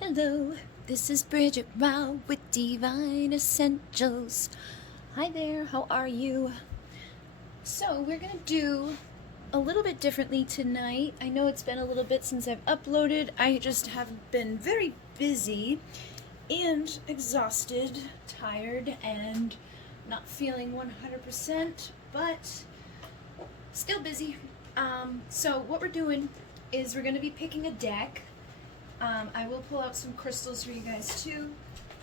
Hello, this is Bridget Rao with Divine Essentials. Hi there, how are you? So, we're gonna do a little bit differently tonight. I know it's been a little bit since I've uploaded. I just have been very busy and exhausted, tired, and not feeling 100%, but still busy. So, what we're doing is we're gonna be picking a deck. I will pull out some crystals for you guys too.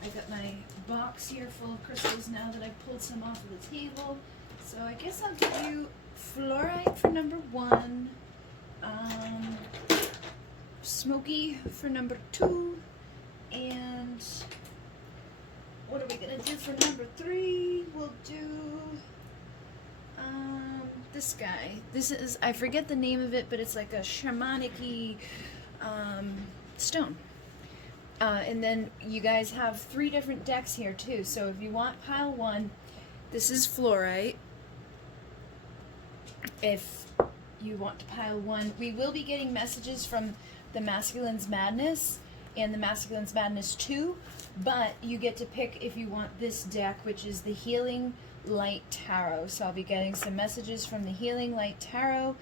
I got my box here full of crystals now that I've pulled some off of the table. So I guess I'll give you fluorite for number 1, smoky for number 2, and what are we gonna do for number 3? We'll do this guy. This is, I forget the name of it, but it's like a shamanic-y stone. And then you guys have 3 different decks here too. So if you want pile 1, this is fluorite. If you want to pile 1, we will be getting messages from the Masculine's Madness and the Masculine's Madness 2, but you get to pick if you want this deck, which is the Healing Light Tarot. So I'll be getting some messages from the Healing Light Tarot.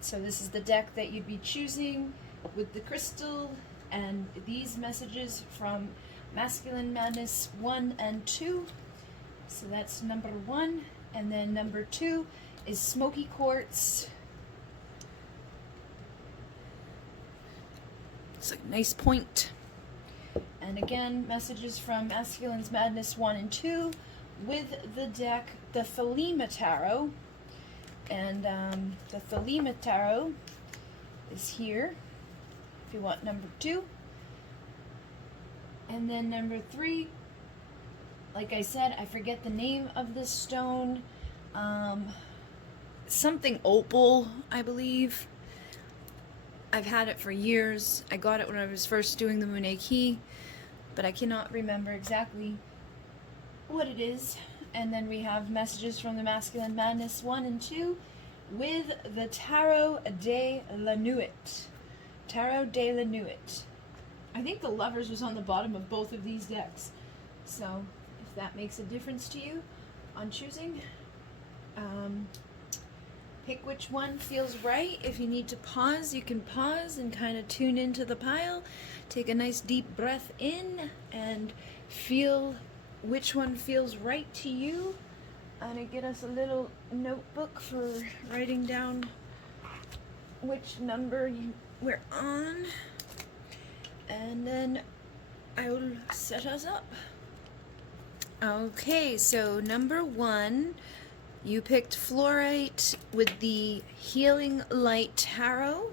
So this is the deck that you'd be choosing with the crystal, and these messages from Masculine Madness 1 and 2. So that's number 1, and then number 2 is Smoky Quartz. It's like a nice point. And again, messages from Masculine's Madness 1 and 2 with the deck, the Thelema Tarot. And the Thelema Tarot is here if you want number 2. And then number 3, like I said, I forget the name of this stone. Something opal, I believe. I've had it for years. I got it when I was first doing the Monet Key, but I cannot remember exactly what it is. And then we have messages from the Masculine Madness 1 and 2 with the Tarot de la Nuit. Tarot de la Nuit. I think the Lovers was on the bottom of both of these decks. So, if that makes a difference to you on choosing, pick which one feels right. If you need to pause, you can pause and kind of tune into the pile. Take a nice deep breath in and feel which one feels right to you. And I get us a little notebook for writing down which number we're on, and then I will set us up. Okay, so number 1, you picked fluorite with the Healing Light Tarot,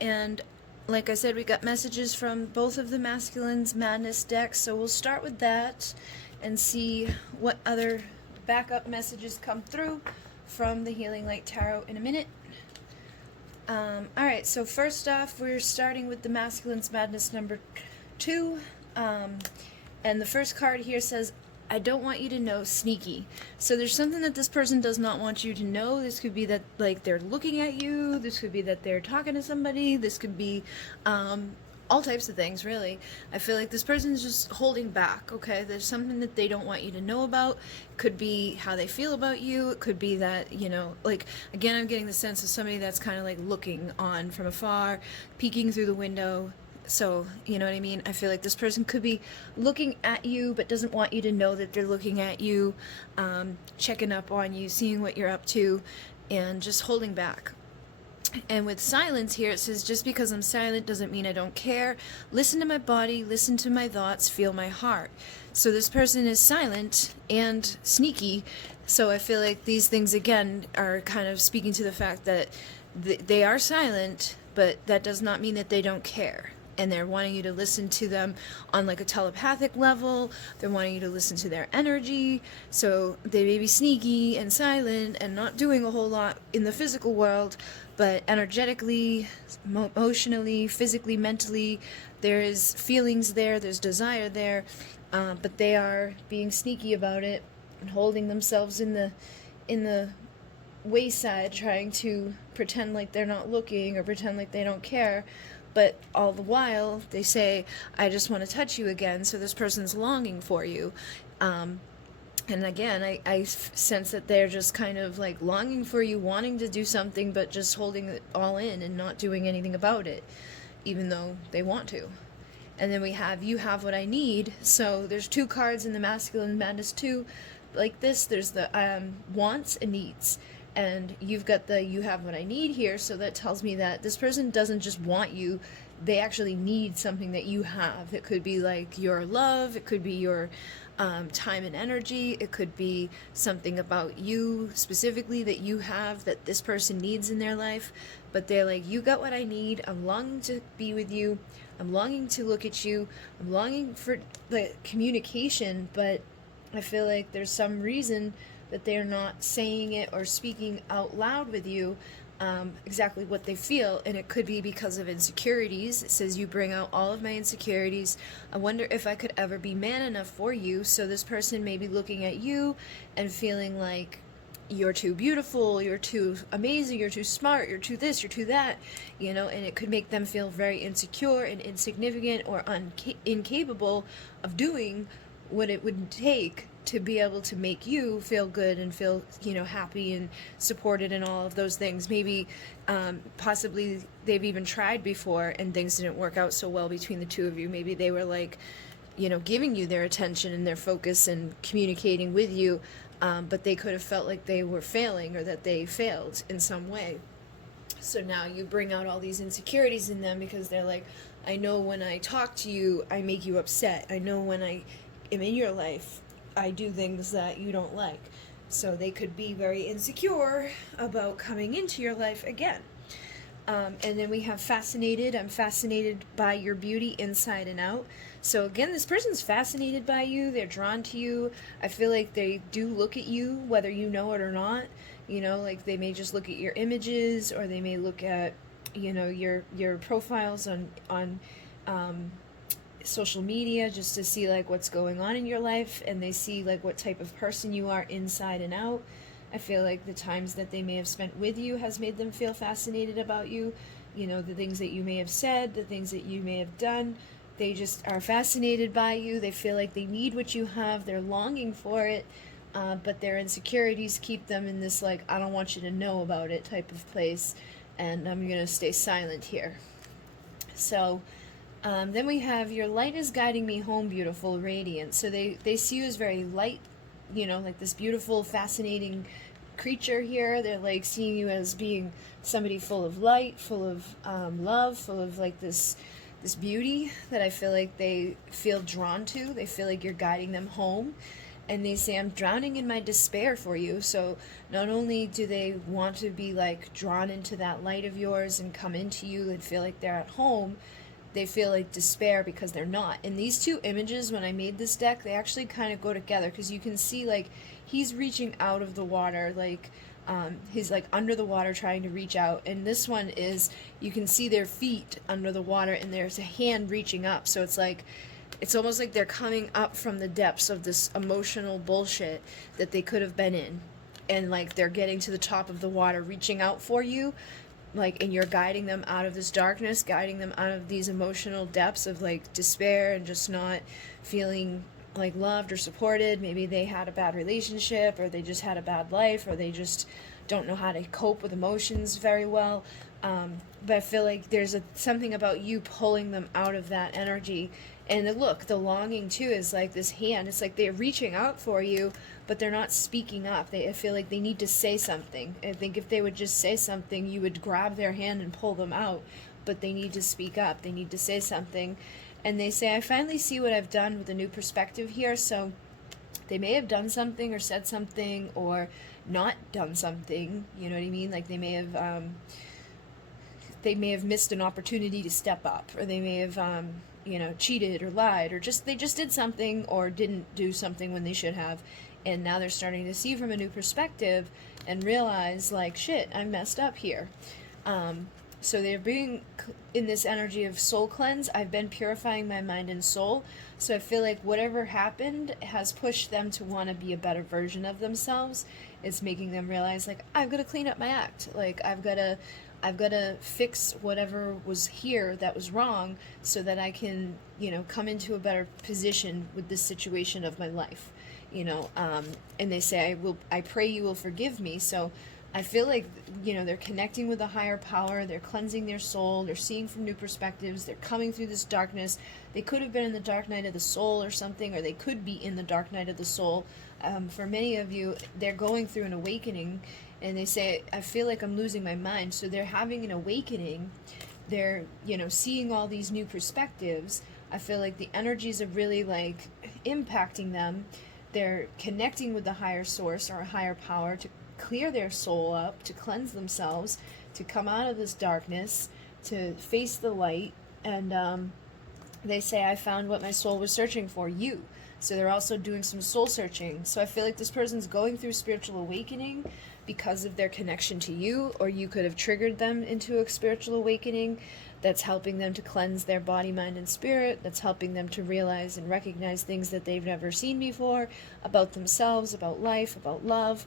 and like I said, we got messages from both of the Masculine's Madness decks, so we'll start with that and see what other backup messages come through from the Healing Light Tarot in a minute. Alright, so first off, we're starting with the Masculine's Madness number 2, and the first card here says, I don't want you to know, sneaky. So there's something that this person does not want you to know. This could be that, like, they're looking at you, this could be that they're talking to somebody, this could be, all types of things, really. I feel like this person is just holding back, okay? There's something that they don't want you to know about. It could be how they feel about you. It could be that, you know, like, again, I'm getting the sense of somebody that's kind of like looking on from afar, peeking through the window. So, you know what I mean? I feel like this person could be looking at you but doesn't want you to know that they're looking at you, checking up on you, seeing what you're up to, and just holding back. And with silence here, it says, just because I'm silent doesn't mean I don't care. Listen to my body, listen to my thoughts, feel my heart. So this person is silent and sneaky. So I feel like these things, again, are kind of speaking to the fact that they are silent, but that does not mean that they don't care. And they're wanting you to listen to them on like a telepathic level. They're wanting you to listen to their energy. So they may be sneaky and silent and not doing a whole lot in the physical world, but energetically, emotionally, physically, mentally, there is feelings there, there's desire there, but they are being sneaky about it and holding themselves in the wayside, trying to pretend like they're not looking or pretend like they don't care. but all the while they say, I just want to touch you again. So this person's longing for you. And again, I sense that they're just kind of like longing for you, wanting to do something, but just holding it all in and not doing anything about it, even though they want to. And then we have, you have what I need. So there's 2 cards in the Masculine Madness 2 like this. There's the wants and needs. And you've got the you have what I need here. So that tells me that this person doesn't just want you. They actually need something that you have. It could be like your love. It could be your time and energy. It could be something about you specifically that you have that this person needs in their life. But they're like, you got what I need. I'm longing to be with you. I'm longing to look at you. I'm longing for the communication, but I feel like there's some reason that they're not saying it or speaking out loud with you exactly what they feel, and it could be because of insecurities. It says you bring out all of my insecurities. I wonder if I could ever be man enough for you. So this person may be looking at you and feeling like you're too beautiful, you're too amazing, you're too smart, you're too this, you're too that, you know, and it could make them feel very insecure and insignificant or incapable of doing what it would take to be able to make you feel good and feel, you know, happy and supported and all of those things. Maybe possibly they've even tried before and things didn't work out so well between the two of you. Maybe they were like, you know, giving you their attention and their focus and communicating with you, but they could have felt like they were failing or that they failed in some way. So now you bring out all these insecurities in them because they're like, I know when I talk to you, I make you upset. I know when I am in your life, I do things that you don't like. So they could be very insecure about coming into your life again. And then we have fascinated. I'm fascinated by your beauty inside and out. So again, this person's fascinated by you. They're drawn to you. I feel like they do look at you, whether you know it or not. You know, like they may just look at your images, or they may look at, you know, your profiles on social media just to see like what's going on in your life, and they see like what type of person you are inside and out. I feel like the times that they may have spent with you has made them feel fascinated about you. You know, the things that you may have said, the things that you may have done. They just are fascinated by you. They feel like they need what you have. They're longing for it, but their insecurities keep them in this like, I don't want you to know about it type of place, and I'm going to stay silent here. So then we have your light is guiding me home, beautiful, radiant. So they see you as very light, you know, like this beautiful, fascinating creature here. They're like seeing you as being somebody full of light, full of love, full of like this beauty that I feel like they feel drawn to. They feel like you're guiding them home. And they say, I'm drowning in my despair for you. So not only do they want to be like drawn into that light of yours and come into you and feel like they're at home, they feel like despair because they're not. And these two images, when I made this deck, they actually kind of go together, because you can see like he's reaching out of the water, like he's like under the water trying to reach out, and this one is, you can see their feet under the water and there's a hand reaching up. So it's like, it's almost like they're coming up from the depths of this emotional bullshit that they could have been in, and like they're getting to the top of the water, reaching out for you, like, and you're guiding them out of this darkness, guiding them out of these emotional depths of like despair and just not feeling like loved or supported. Maybe they had a bad relationship, or they just had a bad life, or they just don't know how to cope with emotions very well. But I feel like there's something about you pulling them out of that energy. And the longing too is like this hand. It's like they're reaching out for you, but they're not speaking up. I feel like they need to say something. I think if they would just say something, you would grab their hand and pull them out. But they need to speak up. They need to say something. And they say, I finally see what I've done with a new perspective here. So they may have done something or said something or not done something. You know what I mean? Like they may have missed an opportunity to step up, or they may have cheated or lied, or they just did something or didn't do something when they should have. And now they're starting to see from a new perspective and realize like, shit, I messed up here. So they're being in this energy of soul cleanse. I've been purifying my mind and soul. So I feel like whatever happened has pushed them to want to be a better version of themselves. It's making them realize like, I've got to clean up my act. Like I've got to I've got to fix whatever was here that was wrong so that I can, come into a better position with this situation of my life, and they say, I pray you will forgive me. So I feel like, they're connecting with a higher power, they're cleansing their soul, they're seeing from new perspectives, they're coming through this darkness. They could have been in the dark night of the soul or something, or they could be in the dark night of the soul. For many of you, they're going through an awakening, and they say, I feel like I'm losing my mind. So they're having an awakening. They're, seeing all these new perspectives. I feel like the energies are really, impacting them. They're connecting with the higher source or a higher power to clear their soul up, to cleanse themselves, to come out of this darkness, to face the light. And they say, I found what my soul was searching for, you. So they're also doing some soul searching. So I feel like this person's going through spiritual awakening because of their connection to you, or you could have triggered them into a spiritual awakening that's helping them to cleanse their body, mind, and spirit, that's helping them to realize and recognize things that they've never seen before about themselves, about life, about love.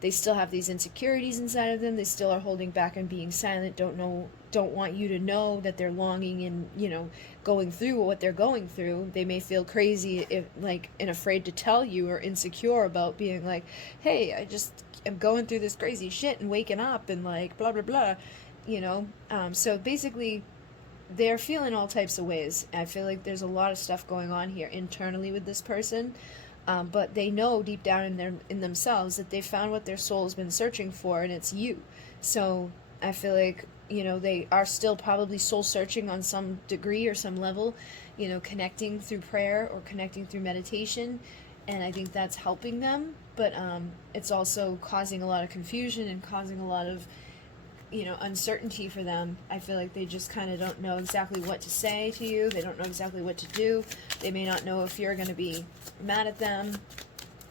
They still have these insecurities inside of them. They still are holding back and being silent, don't want you to know that they're longing and, going through what they're going through. They may feel crazy and afraid to tell you, or insecure about being like, hey, I just am going through this crazy shit and waking up and blah, blah, blah, so basically they're feeling all types of ways. I feel like there's a lot of stuff going on here internally with this person. But they know deep down in themselves that they found what their soul has been searching for, and it's you. So I feel like, they are still probably soul searching on some degree or some level, connecting through prayer or connecting through meditation. And I think that's helping them. But it's also causing a lot of confusion and causing a lot of, uncertainty for them. I feel like they just kind of don't know exactly what to say to you. They don't know exactly what to do. They may not know if you're going to be mad at them.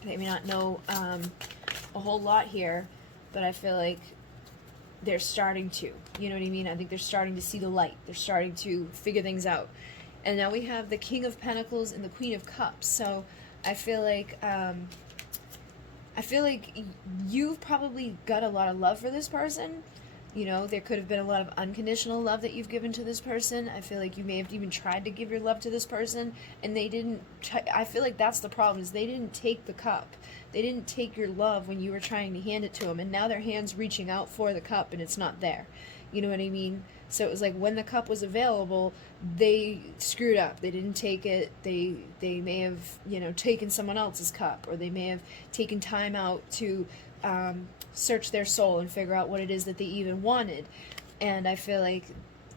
They may not know a whole lot here, but I feel like they're starting to, you know what I mean? I think they're starting to see the light. They're starting to figure things out. And now we have the King of Pentacles and the Queen of Cups. So I feel like you've probably got a lot of love for this person. There could have been a lot of unconditional love that you've given to this person. I feel like you may have even tried to give your love to this person, and they didn't. I feel like that's the problem, is they didn't take the cup. They didn't take your love when you were trying to hand it to them, and now their hand's reaching out for the cup, and it's not there. You know what I mean? So it was like when the cup was available, they screwed up. They didn't take it. They may have, taken someone else's cup, or they may have taken time out to search their soul and figure out what it is that they even wanted. And I feel like,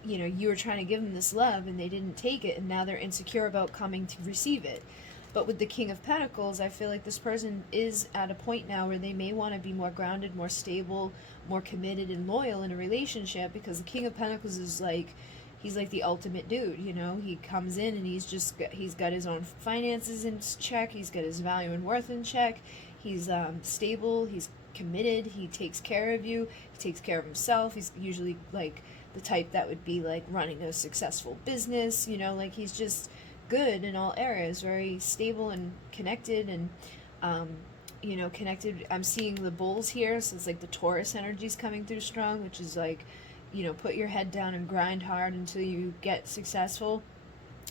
you were trying to give them this love and they didn't take it, and now they're insecure about coming to receive it. But with the King of Pentacles, I feel like this person is at a point now where they may want to be more grounded, more stable, more committed and loyal in a relationship, because the King of Pentacles is he's like the ultimate dude, He comes in and he's got his own finances in check, he's got his value and worth in check, he's stable, he's committed, he takes care of you, he takes care of himself. He's usually the type that would be running a successful business, he's just good in all areas, very stable and connected, and connected. I'm seeing the bulls here, so it's the Taurus energy's coming through strong, which is put your head down and grind hard until you get successful.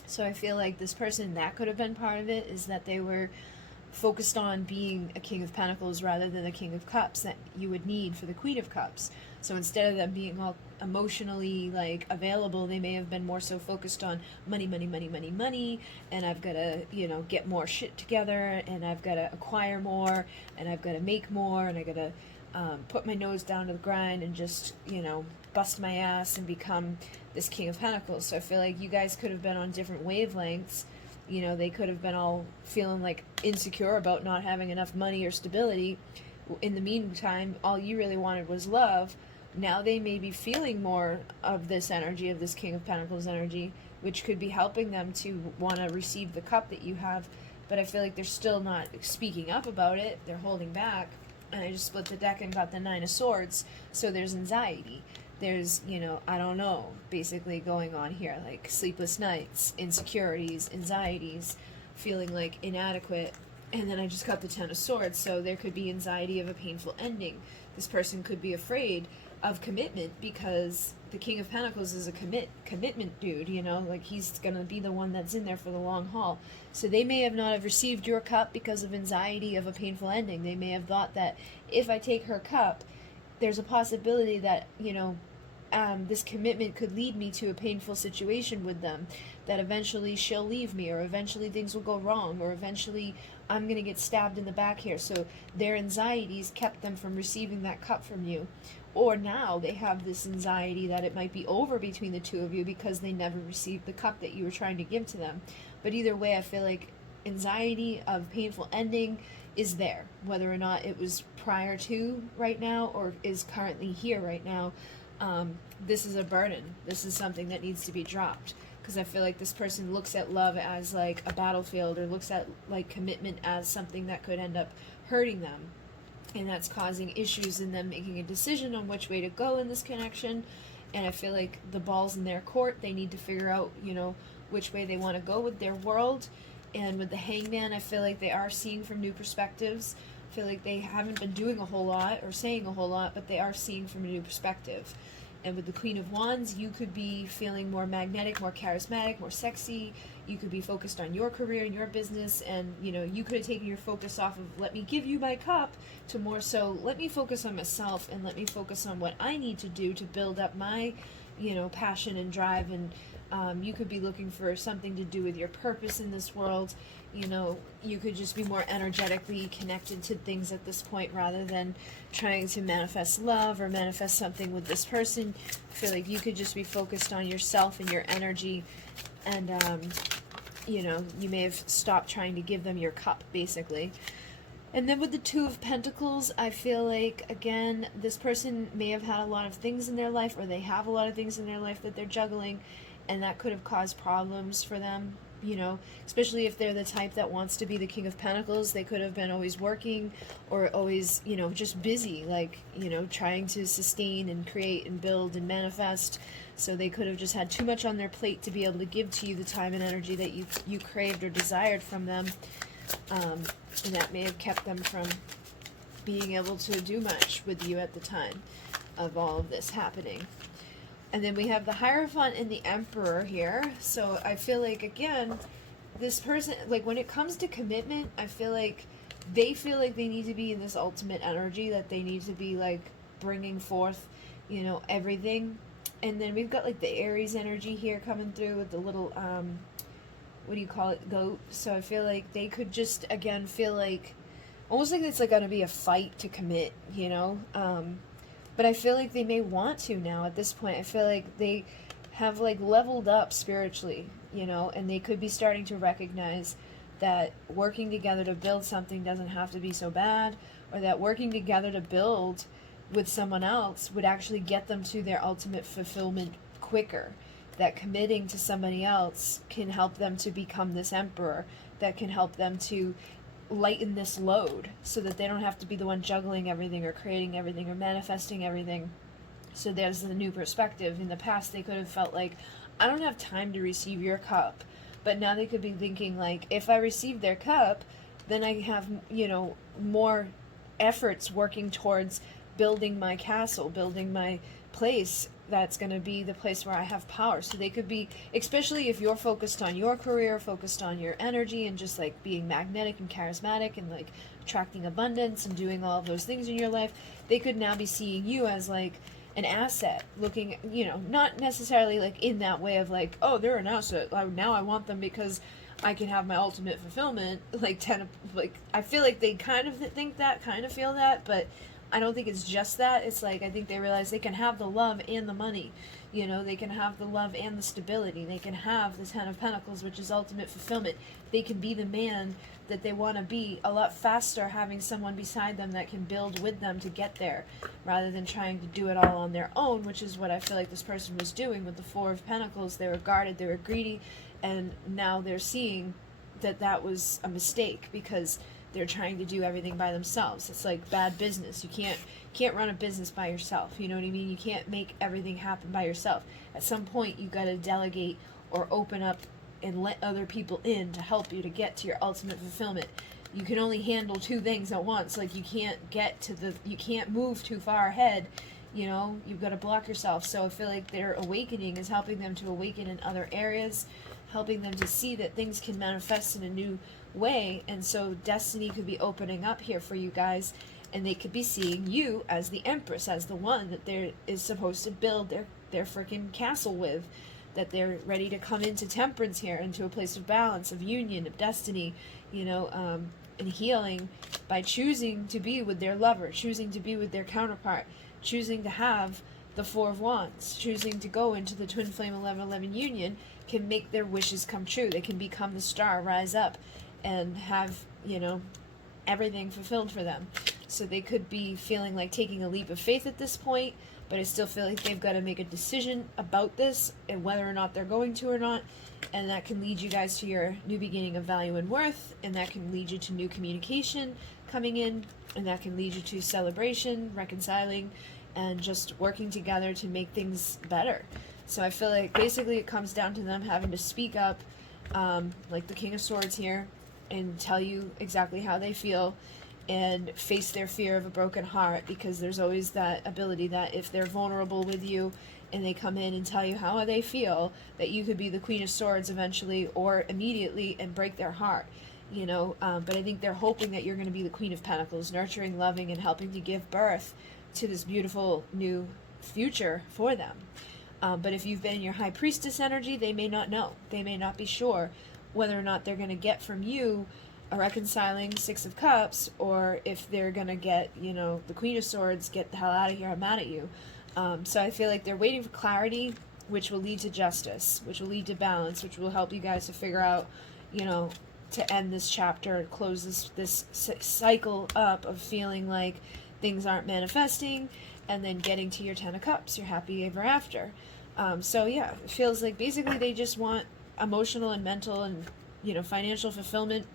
So I feel like this person, that could have been part of it, is that they were focused on being a King of Pentacles rather than the King of Cups that you would need for the Queen of Cups. So instead of them being all emotionally available, they may have been more so focused on money, money, money, money, money, and I've got to, get more shit together, and I've got to acquire more, and I've got to make more, and I got to put my nose down to the grind and just, bust my ass and become this King of Pentacles. So I feel like you guys could have been on different wavelengths. They could have been all feeling insecure about not having enough money or stability. In the meantime, all you really wanted was love. Now they may be feeling more of this energy, of this King of Pentacles energy, which could be helping them to want to receive the cup that you have. But I feel like they're still not speaking up about it. They're holding back. And I just split the deck and got the Nine of Swords. So there's anxiety. There's, I don't know, basically going on here, sleepless nights, insecurities, anxieties, feeling inadequate. And then I just got the Ten of Swords, so there could be anxiety of a painful ending. This person could be afraid of commitment, because the King of Pentacles is a commitment dude, you know, like he's gonna be the one that's in there for the long haul. So they may have not have received your cup because of anxiety of a painful ending. They may have thought that if I take her cup, there's a possibility that, you know, this commitment could lead me to a painful situation with them, that eventually she'll leave me, or eventually things will go wrong, or eventually I'm going to get stabbed in the back here. So their anxieties kept them from receiving that cup from you. Or now they have this anxiety that it might be over between the two of you because they never received the cup that you were trying to give to them. But either way, I feel like anxiety of painful ending is there, whether or not it was prior to right now or is currently here right now. This is a burden. This is something that needs to be dropped, because I feel like this person looks at love as like a battlefield, or looks at like commitment as something that could end up hurting them, and that's causing issues in them making a decision on which way to go in this connection. And I feel like the ball's in their court. They need to figure out, you know, which way they want to go with their world. And with the Hangman, I feel like they are seeing from new perspectives. I feel like they haven't been doing a whole lot or saying a whole lot, but they are seeing from a new perspective. And with the Queen of Wands, you could be feeling more magnetic, more charismatic, more sexy. You could be focused on your career and your business, and, you know, you could have taken your focus off of let me give you my cup to more so let me focus on myself, and let me focus on what I need to do to build up my, you know, passion and drive. And you could be looking for something to do with your purpose in this world. You know, you could just be more energetically connected to things at this point, rather than trying to manifest love or manifest something with this person. I feel like you could just be focused on yourself and your energy, and you know, you may have stopped trying to give them your cup, basically. And then with the Two of Pentacles, I feel like, again, this person may have had a lot of things in their life, or they have a lot of things in their life that they're juggling, and that could have caused problems for them, you know, especially if they're the type that wants to be the King of Pentacles. They could have been always working, or always, you know, just busy, like, you know, trying to sustain and create and build and manifest. So they could have just had too much on their plate to be able to give to you the time and energy that you craved or desired from them. And that may have kept them from being able to do much with you at the time of all of this happening. And then we have the Hierophant and the Emperor here. So I feel like, again, this person, like, when it comes to commitment, I feel like they need to be in this ultimate energy, that they need to be, like, bringing forth, you know, everything. And then we've got, like, the Aries energy here coming through with the little, what do you call it, goat. So I feel like they could just, again, feel like, almost like it's, like, going to be a fight to commit, you know? But I feel like they may want to now at this point. I feel like they have, like, leveled up spiritually, you know, and they could be starting to recognize that working together to build something doesn't have to be so bad, or that working together to build with someone else would actually get them to their ultimate fulfillment quicker. That committing to somebody else can help them to become this emperor, that can help them to lighten this load, so that they don't have to be the one juggling everything or creating everything or manifesting everything. So there's the new perspective. In the past, they could have felt like, I don't have time to receive your cup. But now they could be thinking, like, if I receive their cup, then I have, you know, more efforts working towards building my castle, building my place that's going to be the place where I have power. So they could be, especially if you're focused on your career, focused on your energy, and just, like, being magnetic and charismatic and, like, attracting abundance and doing all of those things in your life, they could now be seeing you as, like, an asset, looking, you know, not necessarily, like, in that way of, like, oh, they're an asset, now I want them because I can have my ultimate fulfillment, like, I feel like they kind of think that, kind of feel that, but I don't think it's just that. It's like, I think they realize they can have the love and the money, you know, they can have the love and the stability, they can have the Ten of Pentacles, which is ultimate fulfillment. They can be the man that they want to be a lot faster, having someone beside them that can build with them to get there, rather than trying to do it all on their own, which is what I feel like this person was doing with the Four of Pentacles. They were guarded, they were greedy, and now they're seeing that that was a mistake, because they're trying to do everything by themselves. It's like bad business. You can't run a business by yourself. You know what I mean? You can't make everything happen by yourself. At some point, you got to delegate or open up and let other people in to help you to get to your ultimate fulfillment. You can only handle two things at once. Like, you can't move too far ahead. you know, you've got to block yourself. So I feel like their awakening is helping them to awaken in other areas, helping them to see that things can manifest in a new way. And so destiny could be opening up here for you guys, and they could be seeing you as the Empress, as the one that there is supposed to build their freaking castle with, that they're ready to come into temperance here, into a place of balance, of union, of destiny, you know, and healing by choosing to be with their lover, choosing to be with their counterpart, choosing to have the Four of Wands, choosing to go into the Twin Flame 11-11 union, can make their wishes come true. They can become the star, rise up, and have, you know, everything fulfilled for them. So they could be feeling like taking a leap of faith at this point, but I still feel like they've got to make a decision about this and whether or not they're going to or not. And that can lead you guys to your new beginning of value and worth, and that can lead you to new communication coming in, and that can lead you to celebration, reconciling, and just working together to make things better. So I feel like basically it comes down to them having to speak up, like the King of Swords here, and tell you exactly how they feel, and face their fear of a broken heart, because there's always that ability that if they're vulnerable with you and they come in and tell you how they feel, that you could be the Queen of Swords eventually or immediately and break their heart, you know. But I think they're hoping that you're going to be the Queen of Pentacles, nurturing, loving, and helping to give birth to this beautiful new future for them. But if you've been in your High Priestess energy, they may not know. They may not be sure whether or not they're going to get from you a reconciling Six of Cups, or if they're gonna get, you know, the Queen of Swords, get the hell out of here, I'm mad at you. So I feel like they're waiting for clarity, which will lead to justice, which will lead to balance, which will help you guys to figure out, you know, to end this chapter, close this cycle up of feeling like things aren't manifesting, and then getting to your Ten of Cups, your happy ever after. So yeah, it feels like basically they just want emotional and mental and, you know, financial fulfillment.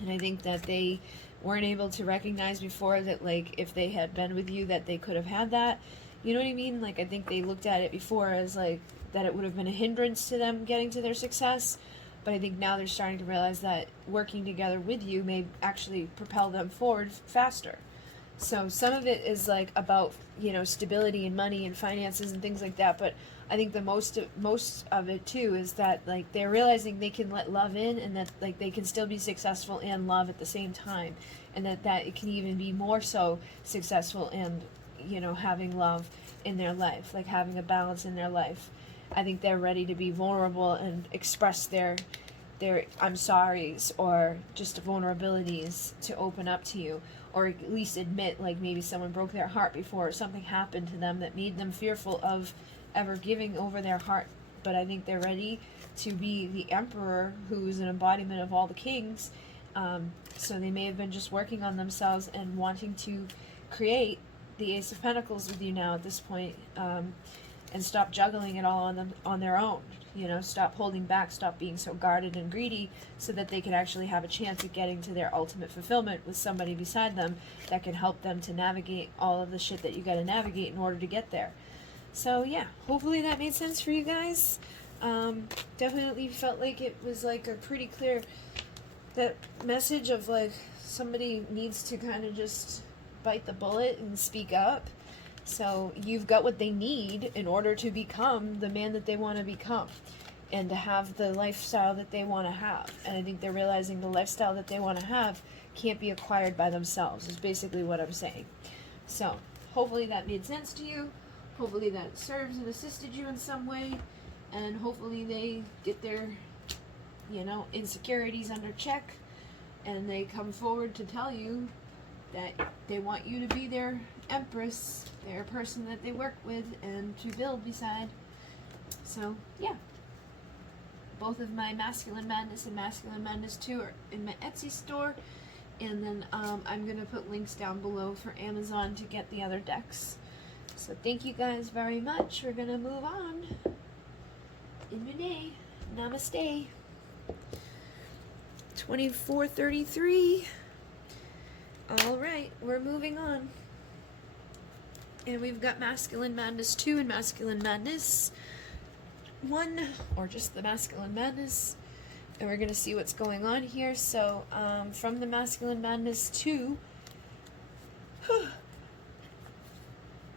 And I think that they weren't able to recognize before that, like, if they had been with you, that they could have had that. You know what I mean? Like, I think they looked at it before as, like, that it would have been a hindrance to them getting to their success. But I think now they're starting to realize that working together with you may actually propel them forward faster. So some of it is, like, about, you know, stability and money and finances and things like that. But I think the most of it too is that, like, they're realizing they can let love in, and that, like, they can still be successful and love at the same time, and that it can even be more so successful and, you know, having love in their life, like having a balance in their life. I think they're ready to be vulnerable and express their I'm sorry's, or just vulnerabilities, to open up to you, or at least admit, like, maybe someone broke their heart before, or something happened to them that made them fearful of ever giving over their heart. But I think they're ready to be the Emperor, who's an embodiment of all the kings. So they may have been just working on themselves and wanting to create the Ace of Pentacles with you now at this point, and stop juggling it all on their own. You know, stop holding back, stop being so guarded and greedy, so that they can actually have a chance at getting to their ultimate fulfillment with somebody beside them that can help them to navigate all of the shit that you got to navigate in order to get there. So yeah, hopefully that made sense for you guys. Definitely felt like it was like a pretty clear, that message of, like, somebody needs to kind of just bite the bullet and speak up. So you've got what they need in order to become the man that they want to become, and to have the lifestyle that they want to have. And I think they're realizing the lifestyle that they want to have can't be acquired by themselves, is basically what I'm saying. So hopefully that made sense to you. Hopefully that serves and assisted you in some way. And hopefully they get their, you know, insecurities under check, and they come forward to tell you that they want you to be their Empress, their person that they work with and to build beside. So yeah, both of my Masculine Madness and Masculine Madness 2 are in my Etsy store, and then I'm gonna put links down below for Amazon to get the other decks. So thank you guys very much. We're gonna move on. Inmune, namaste. 2433. All right, we're moving on. And we've got Masculine Madness 2 and Masculine Madness 1, or just the Masculine Madness. And we're going to see what's going on here. So, from the Masculine Madness 2,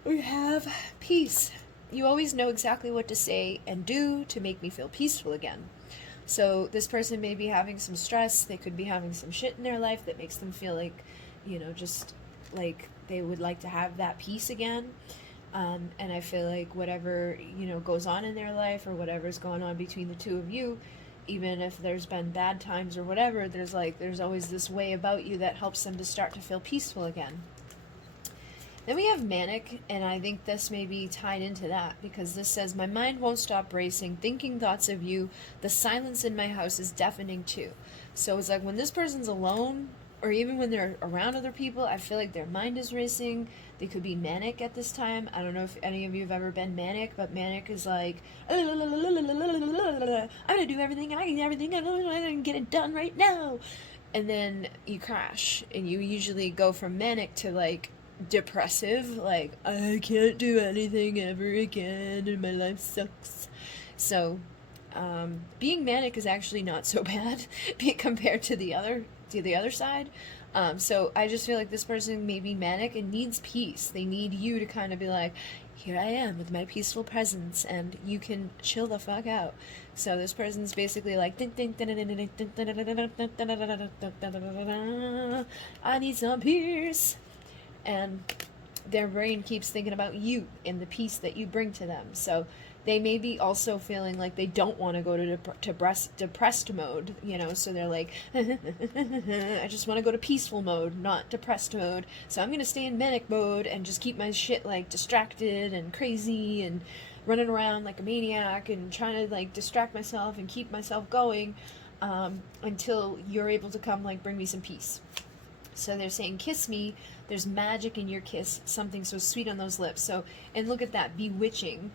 We have peace. You always know exactly what to say and do to make me feel peaceful again. So this person may be having some stress. They could be having some shit in their life that makes them feel like, just like they would like to have that peace again. And I feel like whatever, goes on in their life or whatever's going on between the two of you, even if there's been bad times or whatever, there's always this way about you that helps them to start to feel peaceful again. Then we have manic, and I think this may be tied into that, because this says, my mind won't stop racing, thinking thoughts of you. The silence in my house is deafening too. So it's like when this person's alone, or even when they're around other people, I feel like their mind is racing. They could be manic at this time. I don't know if any of you have ever been manic, but manic is like, I'm gonna do everything, I can do everything, I can get it done right now. And then you crash, and you usually go from manic to like depressive, like I can't do anything ever again and my life sucks. So being manic is actually not so bad compared to the other side. So I just feel like this person may be manic and needs peace. They need you to kind of be like, here I am with my peaceful presence, and you can chill the fuck out. So this person's basically like, I need some peace. And their brain keeps thinking about you and the peace that you bring to them. So they may be also feeling like they don't want to go to depressed mode, so they're like, I just want to go to peaceful mode, not depressed mode. So I'm going to stay in manic mode and just keep my shit like distracted and crazy and running around like a maniac and trying to like distract myself and keep myself going until you're able to come like bring me some peace. So they're saying, kiss me, there's magic in your kiss, something so sweet on those lips. So, and look at that, bewitching.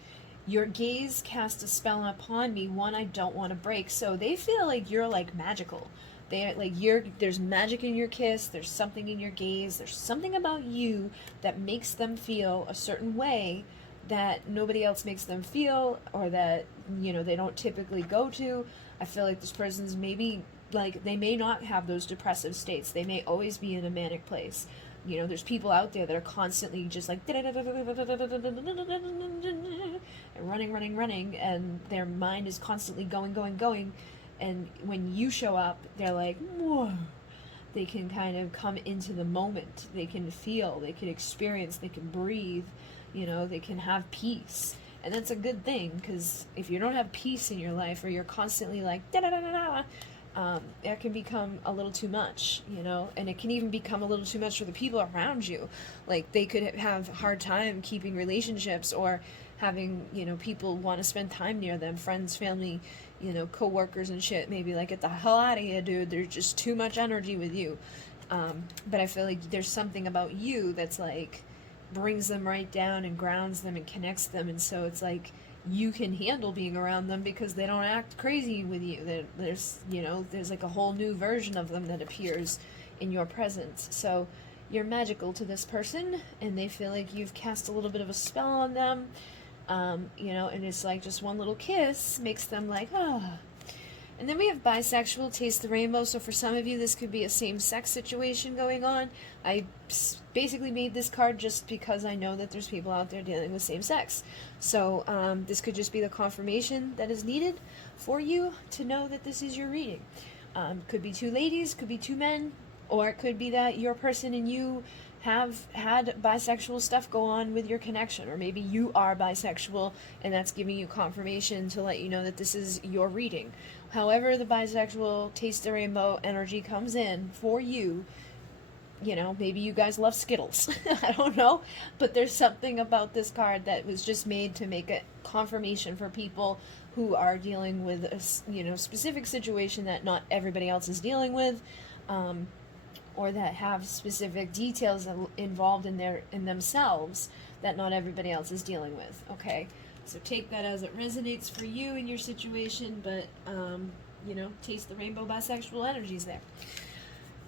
Your gaze cast a spell upon me, one I don't want to break. So they feel like you're like magical. They're like, there's magic in your kiss, there's something in your gaze, there's something about you that makes them feel a certain way that nobody else makes them feel, or that, they don't typically go to. I feel like this person's maybe like, they may not have those depressive states. They may always be in a manic place. There's people out there that are constantly just like running, and their mind is constantly going. And when you show up, they're like, whoa. They can kind of come into the moment. They can feel, they can experience, they can breathe, they can have peace. And that's a good thing, because if you don't have peace in your life, or you're constantly like, it can become a little too much, and it can even become a little too much for the people around you. Like, they could have a hard time keeping relationships, or having, people want to spend time near them, friends, family, co-workers and shit, maybe like, get the hell out of here, dude, there's just too much energy with you. But I feel like there's something about you that's like, brings them right down and grounds them and connects them, and so it's like, you can handle being around them because they don't act crazy with you. There's like a whole new version of them that appears in your presence. So you're magical to this person, and they feel like you've cast a little bit of a spell on them, and it's like just one little kiss makes them like, ah. And then we have bisexual, taste the rainbow. So for some of you, this could be a same-sex situation going on. I basically made this card just because I know that there's people out there dealing with same sex. So this could just be the confirmation that is needed for you to know that this is your reading. Could be two ladies, could be two men, or it could be that your person and you have had bisexual stuff go on with your connection, or maybe you are bisexual and that's giving you confirmation to let you know that this is your reading. However the bisexual taste the rainbow energy comes in for you, maybe you guys love Skittles. I don't know, but there's something about this card that was just made to make a confirmation for people who are dealing with a specific situation that not everybody else is dealing with, or that have specific details involved in themselves that not everybody else is dealing with. Okay, so take that as it resonates for you in your situation, but taste the rainbow bisexual energies there.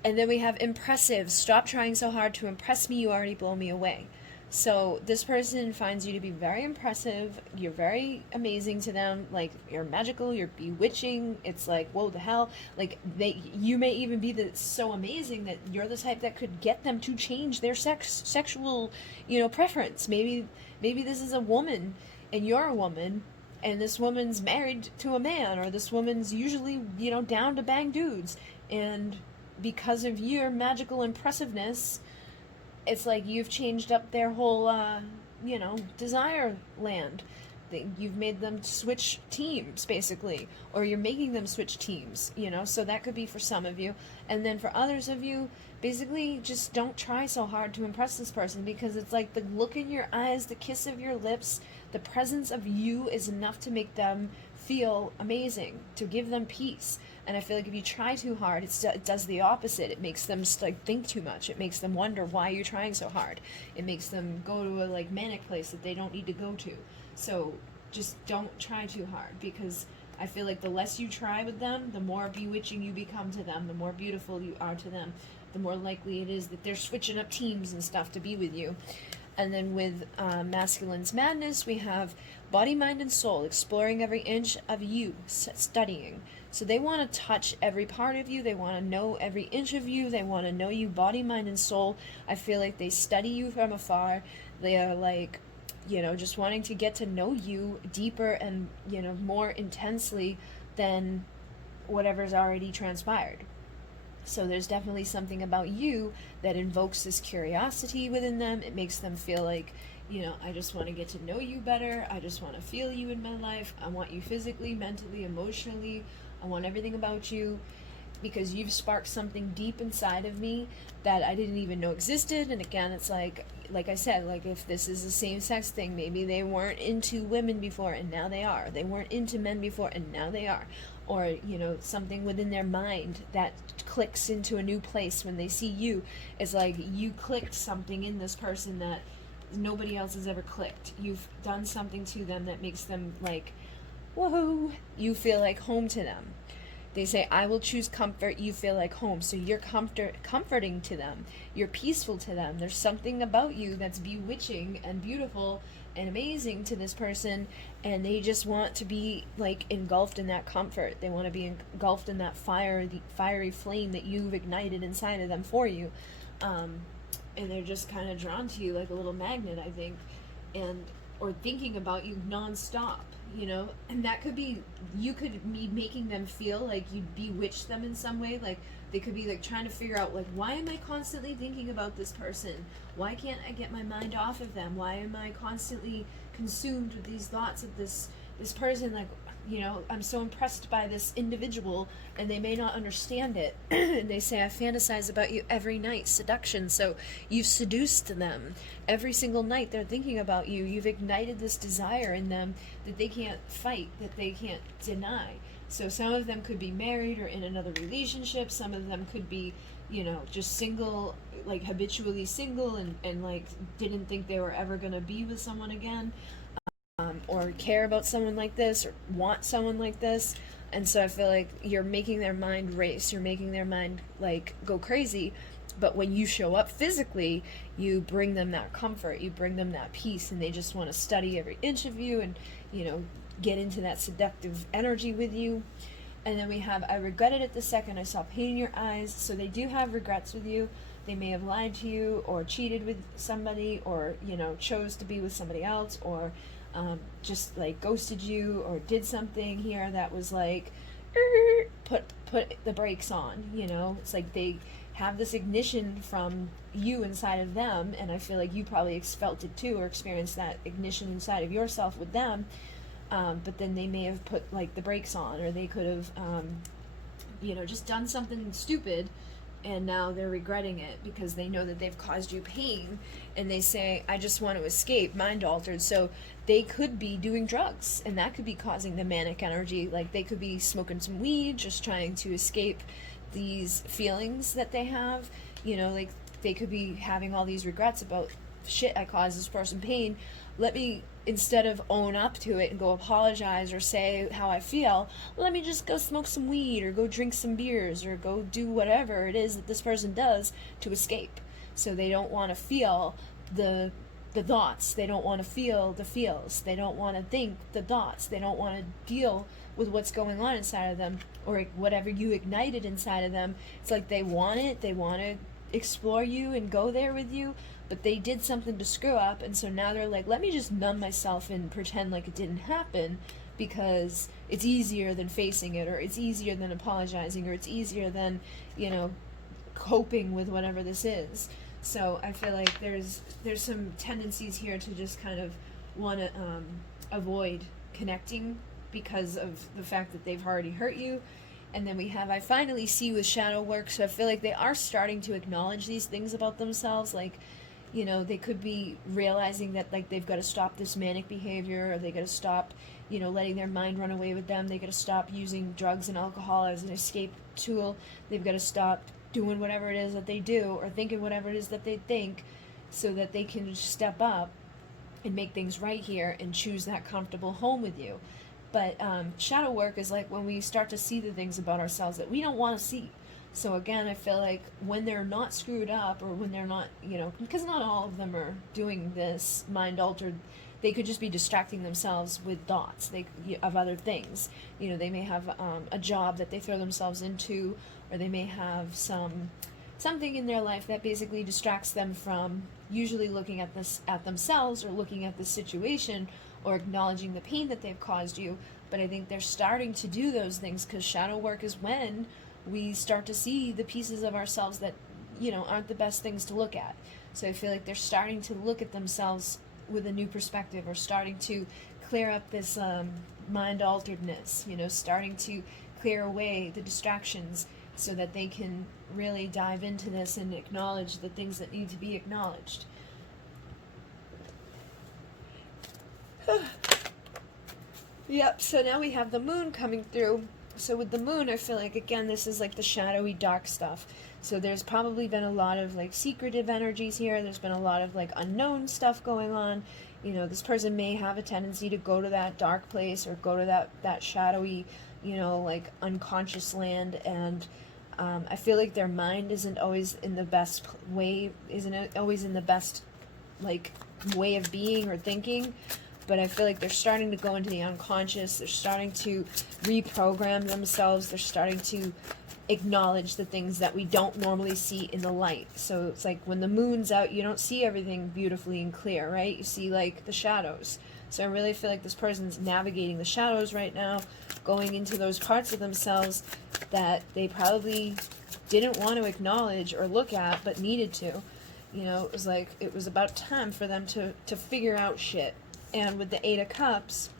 And then we have impressive. Stop trying so hard to impress me, you already blow me away. So this person finds you to be very impressive. You're very amazing to them. Like, you're magical, you're bewitching. It's like, whoa, the hell. Like, you may even be so amazing that you're the type that could get them to change their sexual, preference. Maybe this is a woman and you're a woman, and this woman's married to a man, or this woman's usually, down to bang dudes. And because of your magical impressiveness, it's like you've changed up their whole, desire land. You've made them switch teams, basically, or you're making them switch teams, so that could be for some of you. And then for others of you, basically, just don't try so hard to impress this person, because it's like the look in your eyes, the kiss of your lips, the presence of you is enough to make them feel amazing, to give them peace. And I feel like if you try too hard, it does the opposite. It makes them think too much. It makes them wonder why you're trying so hard. It makes them go to a manic place that they don't need to go to. So just don't try too hard, because I feel like the less you try with them, the more bewitching you become to them, the more beautiful you are to them, the more likely it is that they're switching up teams and stuff to be with you. And then with Masculine's Madness, we have body, mind, and soul, exploring every inch of you, studying. So they want to touch every part of you. They want to know every inch of you. They want to know you body, mind, and soul. I feel like they study you from afar. They are like, just wanting to get to know you deeper and, more intensely than whatever's already transpired. So there's definitely something about you that invokes this curiosity within them. It makes them feel like, I just want to get to know you better. I just want to feel you in my life. I want you physically, mentally, emotionally. I want everything about you, because you've sparked something deep inside of me that I didn't even know existed. And again, it's like I said, like, if this is a same-sex thing, maybe they weren't into women before and now they are. They weren't into men before and now they are. Or, something within their mind that clicks into a new place when they see you. It's like you clicked something in this person that nobody else has ever clicked. You've done something to them that makes them like, whoa, you feel like home to them. They say, I will choose comfort, you feel like home. So you're comforting to them. You're peaceful to them. There's something about you that's bewitching and beautiful and amazing to this person, and they just want to be like engulfed in that comfort. They want to be engulfed in that fiery flame that you've ignited inside of them for you. And they're just kind of drawn to you like a little magnet, I think, or thinking about you nonstop. And that could be, you could be making them feel like you bewitched them in some way. Like they could be like trying to figure out, like, why am I constantly thinking about this person? Why can't I get my mind off of them? Why am I constantly consumed with these thoughts of this person? Like, I'm so impressed by this individual, and they may not understand it. And they say, I fantasize about you every night. Seduction. So you've seduced them. Every single night they're thinking about you. You've ignited this desire in them that they can't fight, that they can't deny. So some of them could be married or in another relationship. Some of them could be, just single, like habitually single, and like didn't think they were ever going to be with someone again. Or care about someone like this, or want someone like this. And so I feel like you're making their mind race, you're making their mind like go crazy. But when you show up physically, you bring them that comfort, you bring them that peace, and they just want to study every inch of you and, get into that seductive energy with you. And then we have, I regretted it the second I saw pain in your eyes. So they do have regrets with you. They may have lied to you or cheated with somebody, or, chose to be with somebody else, or just like ghosted you, or did something here that was like, put the brakes on. It's like they have this ignition from you inside of them, and I feel like you probably felt it too, or experienced that ignition inside of yourself with them. But then they may have put like the brakes on, or they could have just done something stupid, and now they're regretting it because they know that they've caused you pain, and they say, I just want to escape, mind altered. So they could be doing drugs, and that could be causing the manic energy. Like they could be smoking some weed, just trying to escape these feelings that they have. Like they could be having all these regrets about, shit, I caused this person pain. Let me, instead of own up to it and go apologize or say how I feel, let me just go smoke some weed, or go drink some beers, or go do whatever it is that this person does to escape. So they don't want to feel the the thoughts. They don't want to feel the feels. They don't want to think the thoughts. They don't want to deal with what's going on inside of them, or whatever you ignited inside of them. It's like they want it. They want to explore you and go there with you, but they did something to screw up, and so now they're like, let me just numb myself and pretend like it didn't happen, because it's easier than facing it, or it's easier than apologizing, or it's easier than, you know, coping with whatever this is. So I feel like there's some tendencies here to just kind of want to avoid connecting because of the fact that they've already hurt you. And then we have, I finally see with shadow work, so I feel like they are starting to acknowledge these things about themselves, like, you know, they could be realizing that, like, they've got to stop this manic behavior, or they got to stop, you know, letting their mind run away with them. They got to stop using drugs and alcohol as an escape tool. They've got to stop doing whatever it is that they do, or thinking whatever it is that they think, so that they can just step up and make things right here and choose that comfortable home with you. But shadow work is like when we start to see the things about ourselves that we don't want to see. So again, I feel like when they're not screwed up, or when they're not, you know, because not all of them are doing this mind altered, they could just be distracting themselves with thoughts of other things. You know, they may have a job that they throw themselves into, or they may have something in their life that basically distracts them from usually looking at themselves, or looking at the situation, or acknowledging the pain that they've caused you. But I think they're starting to do those things, because shadow work is when we start to see the pieces of ourselves that, you know, aren't the best things to look at. So I feel like they're starting to look at themselves with a new perspective, or starting to clear up this mind alteredness, you know, starting to clear away the distractions, so that they can really dive into this and acknowledge the things that need to be acknowledged. Yep, so now we have the moon coming through. So with the moon, I feel like, again, this is like the shadowy, dark stuff. So there's probably been a lot of, like, secretive energies here. There's been a lot of, like, unknown stuff going on. You know, this person may have a tendency to go to that dark place, or go to that shadowy, you know, like, unconscious land. And I feel like their mind isn't always in the best way, isn't always in the best, like, way of being or thinking. But I feel like they're starting to go into the unconscious. They're starting to reprogram themselves. They're starting to acknowledge the things that we don't normally see in the light. So it's like when the moon's out, you don't see everything beautifully and clear, right? You see, like, the shadows. So I really feel like this person's navigating the shadows right now, going into those parts of themselves that they probably didn't want to acknowledge or look at, but needed to. You know, it was like, it was about time for them to figure out shit. And with the Eight of Cups,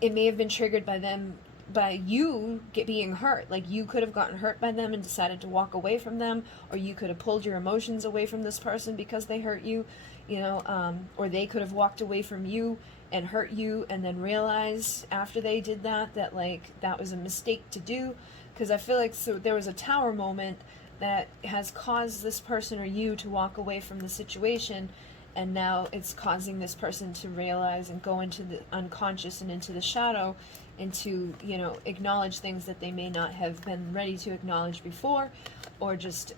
it may have been triggered by you being hurt. Like, you could have gotten hurt by them and decided to walk away from them, or you could have pulled your emotions away from this person because they hurt you, you know, or they could have walked away from you and hurt you, and then realized after they did that, like, that was a mistake to do. Because I feel like, so there was a tower moment that has caused this person or you to walk away from the situation. And now it's causing this person to realize and go into the unconscious and into the shadow, and to, you know, acknowledge things that they may not have been ready to acknowledge before, or just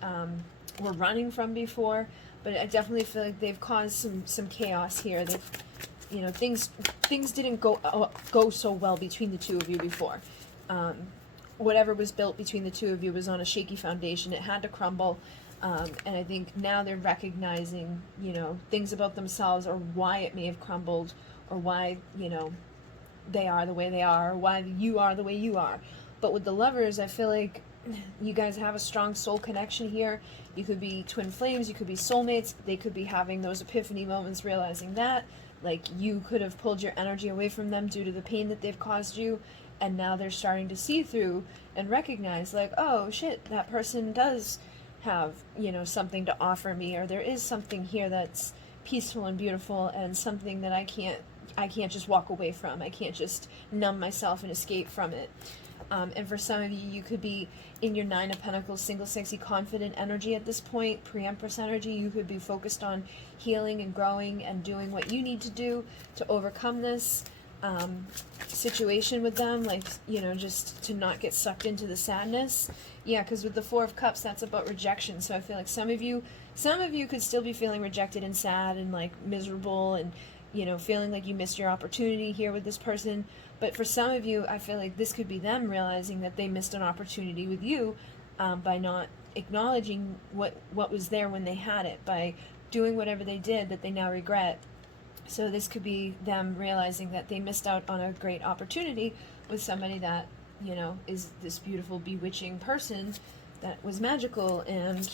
were running from before. But I definitely feel like they've caused some chaos here. They've, you know, things didn't go so well between the two of you before. Whatever was built between the two of you was on a shaky foundation. It had to crumble. And I think now they're recognizing, you know, things about themselves, or why it may have crumbled, or why, you know, they are the way they are, or why you are the way you are. But with the Lovers, I feel like you guys have a strong soul connection here. You could be twin flames, you could be soulmates. They could be having those epiphany moments, realizing that, like, you could have pulled your energy away from them due to the pain that they've caused you. And now they're starting to see through and recognize, like, oh shit, that person does have, you know, something to offer me, or there is something here that's peaceful and beautiful, and something that I can't just walk away from. I can't just numb myself and escape from it. And for some of you, you could be in your Nine of Pentacles, single, sexy, confident energy at this point, pre-Empress energy. You could be focused on healing and growing and doing what you need to do to overcome this. situation with them, like, you know, just to not get sucked into the sadness. Yeah, because with the Four of Cups, that's about rejection. So I feel like some of you could still be feeling rejected and sad and like miserable and, you know, feeling like you missed your opportunity here with this person. But for some of you, I feel like this could be them realizing that they missed an opportunity with you, by not acknowledging what was there when they had it, by doing whatever they did that they now regret. So this could be them realizing that they missed out on a great opportunity with somebody that, you know, is this beautiful, bewitching person that was magical, and,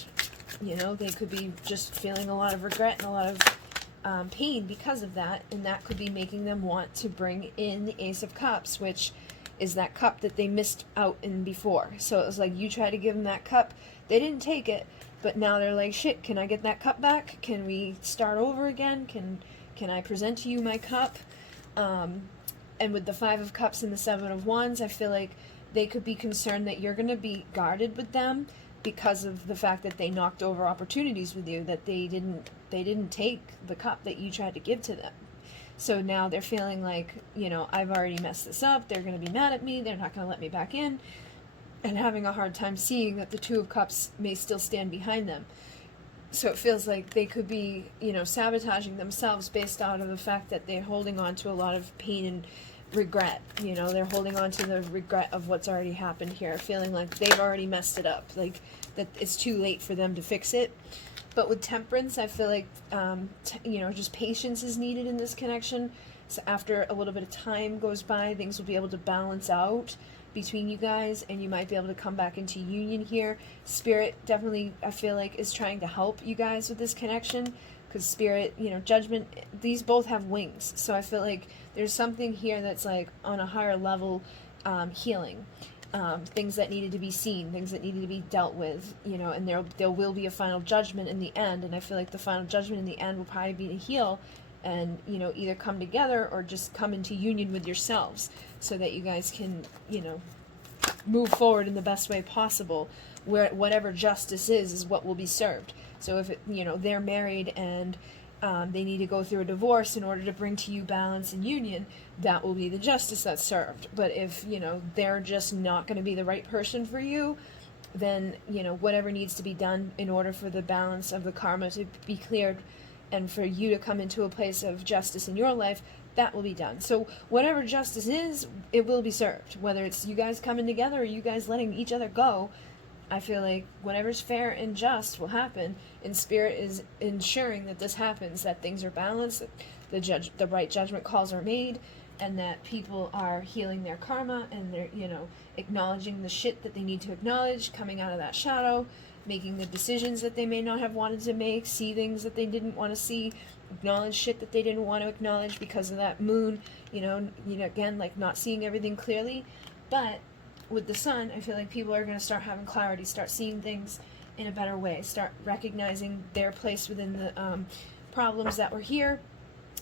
you know, they could be just feeling a lot of regret and a lot of pain because of that, and that could be making them want to bring in the Ace of Cups, which is that cup that they missed out in before. So it was like you tried to give them that cup, they didn't take it, but now they're like, shit, can I get that cup back? Can we start over again? Can I present to you my cup? And with the Five of Cups and the Seven of Wands, I feel like they could be concerned that you're going to be guarded with them because of the fact that they knocked over opportunities with you, that they didn't take the cup that you tried to give to them. So now they're feeling like, you know, I've already messed this up, they're going to be mad at me, they're not going to let me back in, and having a hard time seeing that the Two of Cups may still stand behind them. So it feels like they could be, you know, sabotaging themselves based out of the fact that they're holding on to a lot of pain and regret. You know, they're holding on to the regret of what's already happened here, feeling like they've already messed it up, like that it's too late for them to fix it. But with Temperance, I feel like, you know, just patience is needed in this connection. So after a little bit of time goes by, things will be able to balance out between you guys, and you might be able to come back into union here. Spirit definitely, I feel like, is trying to help you guys with this connection, because Spirit, you know, Judgment, these both have wings. So I feel like there's something here that's like on a higher level, healing. Things that needed to be seen, things that needed to be dealt with, you know, and there will be a final judgment in the end, and I feel like the final judgment in the end will probably be to heal and, you know, either come together or just come into union with yourselves so that you guys can, you know, move forward in the best way possible, where whatever justice is what will be served. So if it, you know, they're married and they need to go through a divorce in order to bring to you balance and union, that will be the justice that's served. But if, you know, they're just not going to be the right person for you, then, you know, whatever needs to be done in order for the balance of the karma to be cleared and for you to come into a place of justice in your life, that will be done. So whatever justice is, it will be served. Whether it's you guys coming together or you guys letting each other go, I feel like whatever's fair and just will happen, and Spirit is ensuring that this happens, that things are balanced, that the right judgment calls are made, and that people are healing their karma, and they're, you know, acknowledging the shit that they need to acknowledge, coming out of that shadow, making the decisions that they may not have wanted to make, see things that they didn't want to see, acknowledge shit that they didn't want to acknowledge because of that moon, you know, again, like not seeing everything clearly. But with the Sun, I feel like people are going to start having clarity, start seeing things in a better way, start recognizing their place within the problems that were here.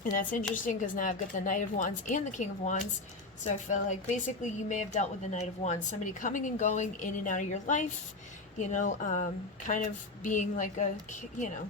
And that's interesting because now I've got the Knight of Wands and the King of Wands. So I feel like basically you may have dealt with the Knight of Wands, somebody coming and going in and out of your life, you know, kind of being like a, you know,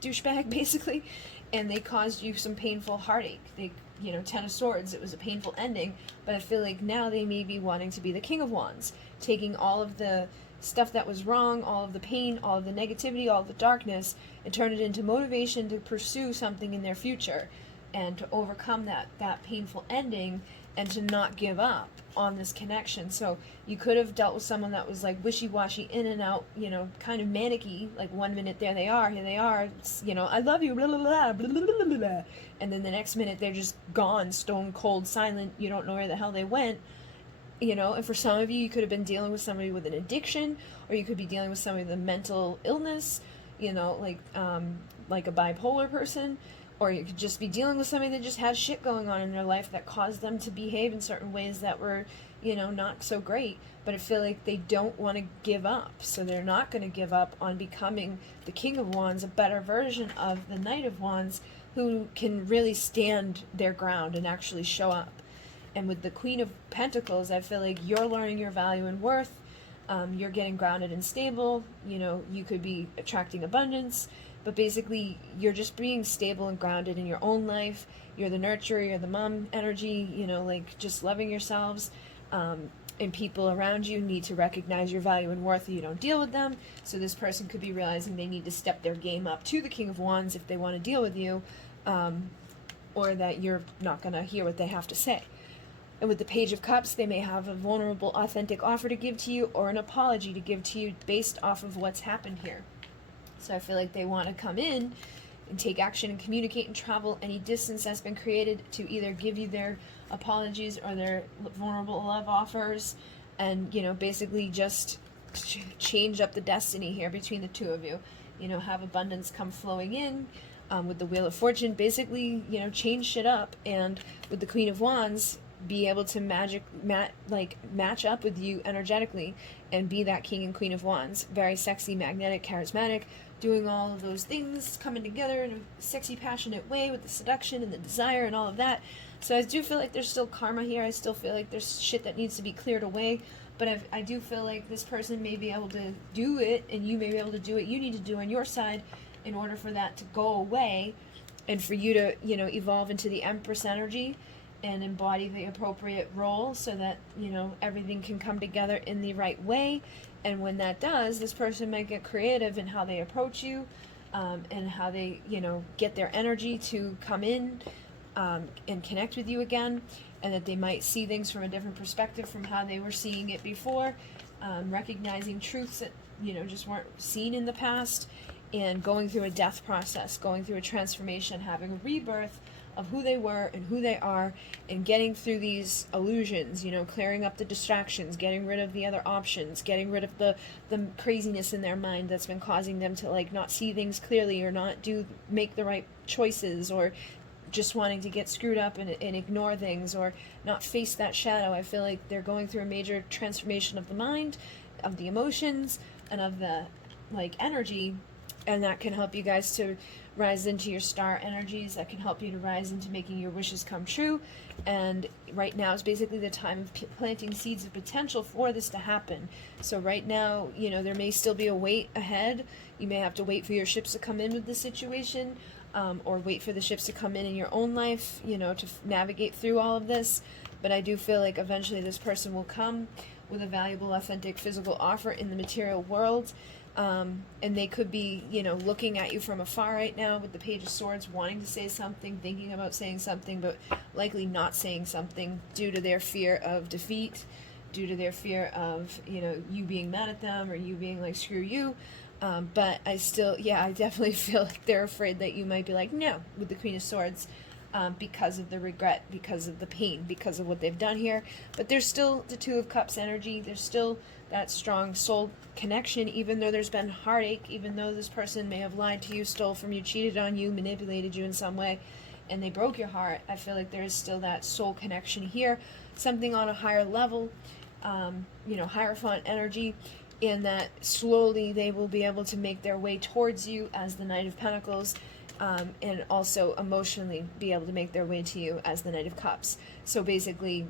douchebag basically, and they caused you some painful heartache. They, you know, Ten of Swords, it was a painful ending, but I feel like now they may be wanting to be the King of Wands, taking all of the stuff that was wrong, all of the pain, all of the negativity, all of the darkness, and turn it into motivation to pursue something in their future and to overcome that painful ending and to not give up on this connection. So you could have dealt with someone that was like wishy-washy, in and out, you know, kind of manic-y, like 1 minute there they are, here they are, you know, I love you, blah, blah, blah, blah, blah, blah, blah, and then the next minute they're just gone, stone cold, silent, you don't know where the hell they went, you know. And for some of you, you could have been dealing with somebody with an addiction, or you could be dealing with somebody with a mental illness, you know, like a bipolar person, or you could just be dealing with somebody that just has shit going on in their life that caused them to behave in certain ways that were, you know, not so great. But I feel like they don't want to give up, so they're not going to give up on becoming the King of Wands, a better version of the Knight of Wands, who can really stand their ground and actually show up. And with the Queen of Pentacles, I feel like you're learning your value and worth. You're getting grounded and stable. You know, you could be attracting abundance. but basically you're just being stable and grounded in your own life. You're the nurturer, you're the mom energy, you know, like just loving yourselves. And people around you need to recognize your value and worth, or you don't deal with them. So this person could be realizing they need to step their game up to the King of Wands if they want to deal with you, or that you're not going to hear what they have to say. And with the Page of Cups, they may have a vulnerable, authentic offer to give to you, or an apology to give to you based off of what's happened here. So I feel like they want to come in and take action and communicate and travel any distance that's been created to either give you their apologies or their vulnerable love offers, and, you know, basically just change up the destiny here between the two of you. You know, have abundance come flowing in, with the Wheel of Fortune, basically, you know, change shit up. And with the Queen of Wands, be able to match up with you energetically and be that King and Queen of Wands. Very sexy, magnetic, charismatic, doing all of those things, coming together in a sexy, passionate way with the seduction and the desire and all of that. So I do feel like there's still karma here. I still feel like there's shit that needs to be cleared away. But I do feel like this person may be able to do it, and you may be able to do what you need to do on your side in order for that to go away and for you to, you know, evolve into the Empress energy and embody the appropriate role, so that, you know, everything can come together in the right way. And when that does, this person might get creative in how they approach you, and how they, you know, get their energy to come in and connect with you again, and that they might see things from a different perspective from how they were seeing it before, recognizing truths that, you know, just weren't seen in the past, and going through a death process, going through a transformation, having a rebirth of who they were and who they are, and getting through these illusions, you know, clearing up the distractions, getting rid of the other options, getting rid of the craziness in their mind that's been causing them to, like, not see things clearly, or not make the right choices, or just wanting to get screwed up and ignore things, or not face that shadow. I feel like they're going through a major transformation of the mind, of the emotions, and of the, like, energy, and that can help you guys to rise into your star energies. That can help you to rise into making your wishes come true. And right now is basically the time of planting seeds of potential for this to happen. So right now, you know, there may still be a wait ahead. You may have to wait for your ships to come in with the situation, or wait for the ships to come in your own life, you know, to navigate through all of this. But I do feel like eventually this person will come with a valuable, authentic, physical offer in the material world. And they could be, you know, looking at you from afar right now with the Page of Swords, wanting to say something, thinking about saying something, but likely not saying something due to their fear of defeat, due to their fear of, you know, you being mad at them, or you being like, screw you. But I definitely feel like they're afraid that you might be like, no, with the Queen of Swords, because of the regret, because of the pain, because of what they've done here. But there's still the Two of Cups energy. There's still that strong soul connection, even though there's been heartache, even though this person may have lied to you, stole from you, cheated on you, manipulated you in some way, and they broke your heart. I feel like there is still that soul connection here, something on a higher level, you know, Hierophant energy, and that slowly they will be able to make their way towards you as the Knight of Pentacles, and also emotionally be able to make their way to you as the Knight of Cups. So basically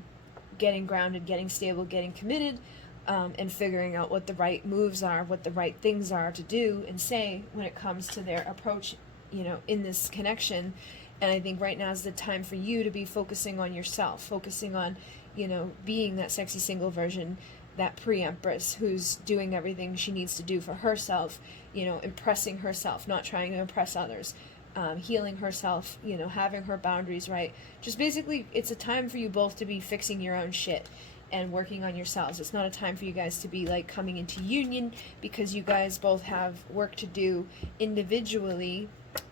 getting grounded, getting stable, getting committed, and figuring out what the right moves are, what the right things are to do and say when it comes to their approach, you know, in this connection. And I think right now is the time for you to be focusing on yourself, focusing on, you know, being that sexy single version, that pre-empress who's doing everything she needs to do for herself, you know, impressing herself, not trying to impress others, healing herself, you know, having her boundaries right. Just basically, it's a time for you both to be fixing your own shit and working on yourselves. It's not a time for you guys to be like coming into union, because you guys both have work to do individually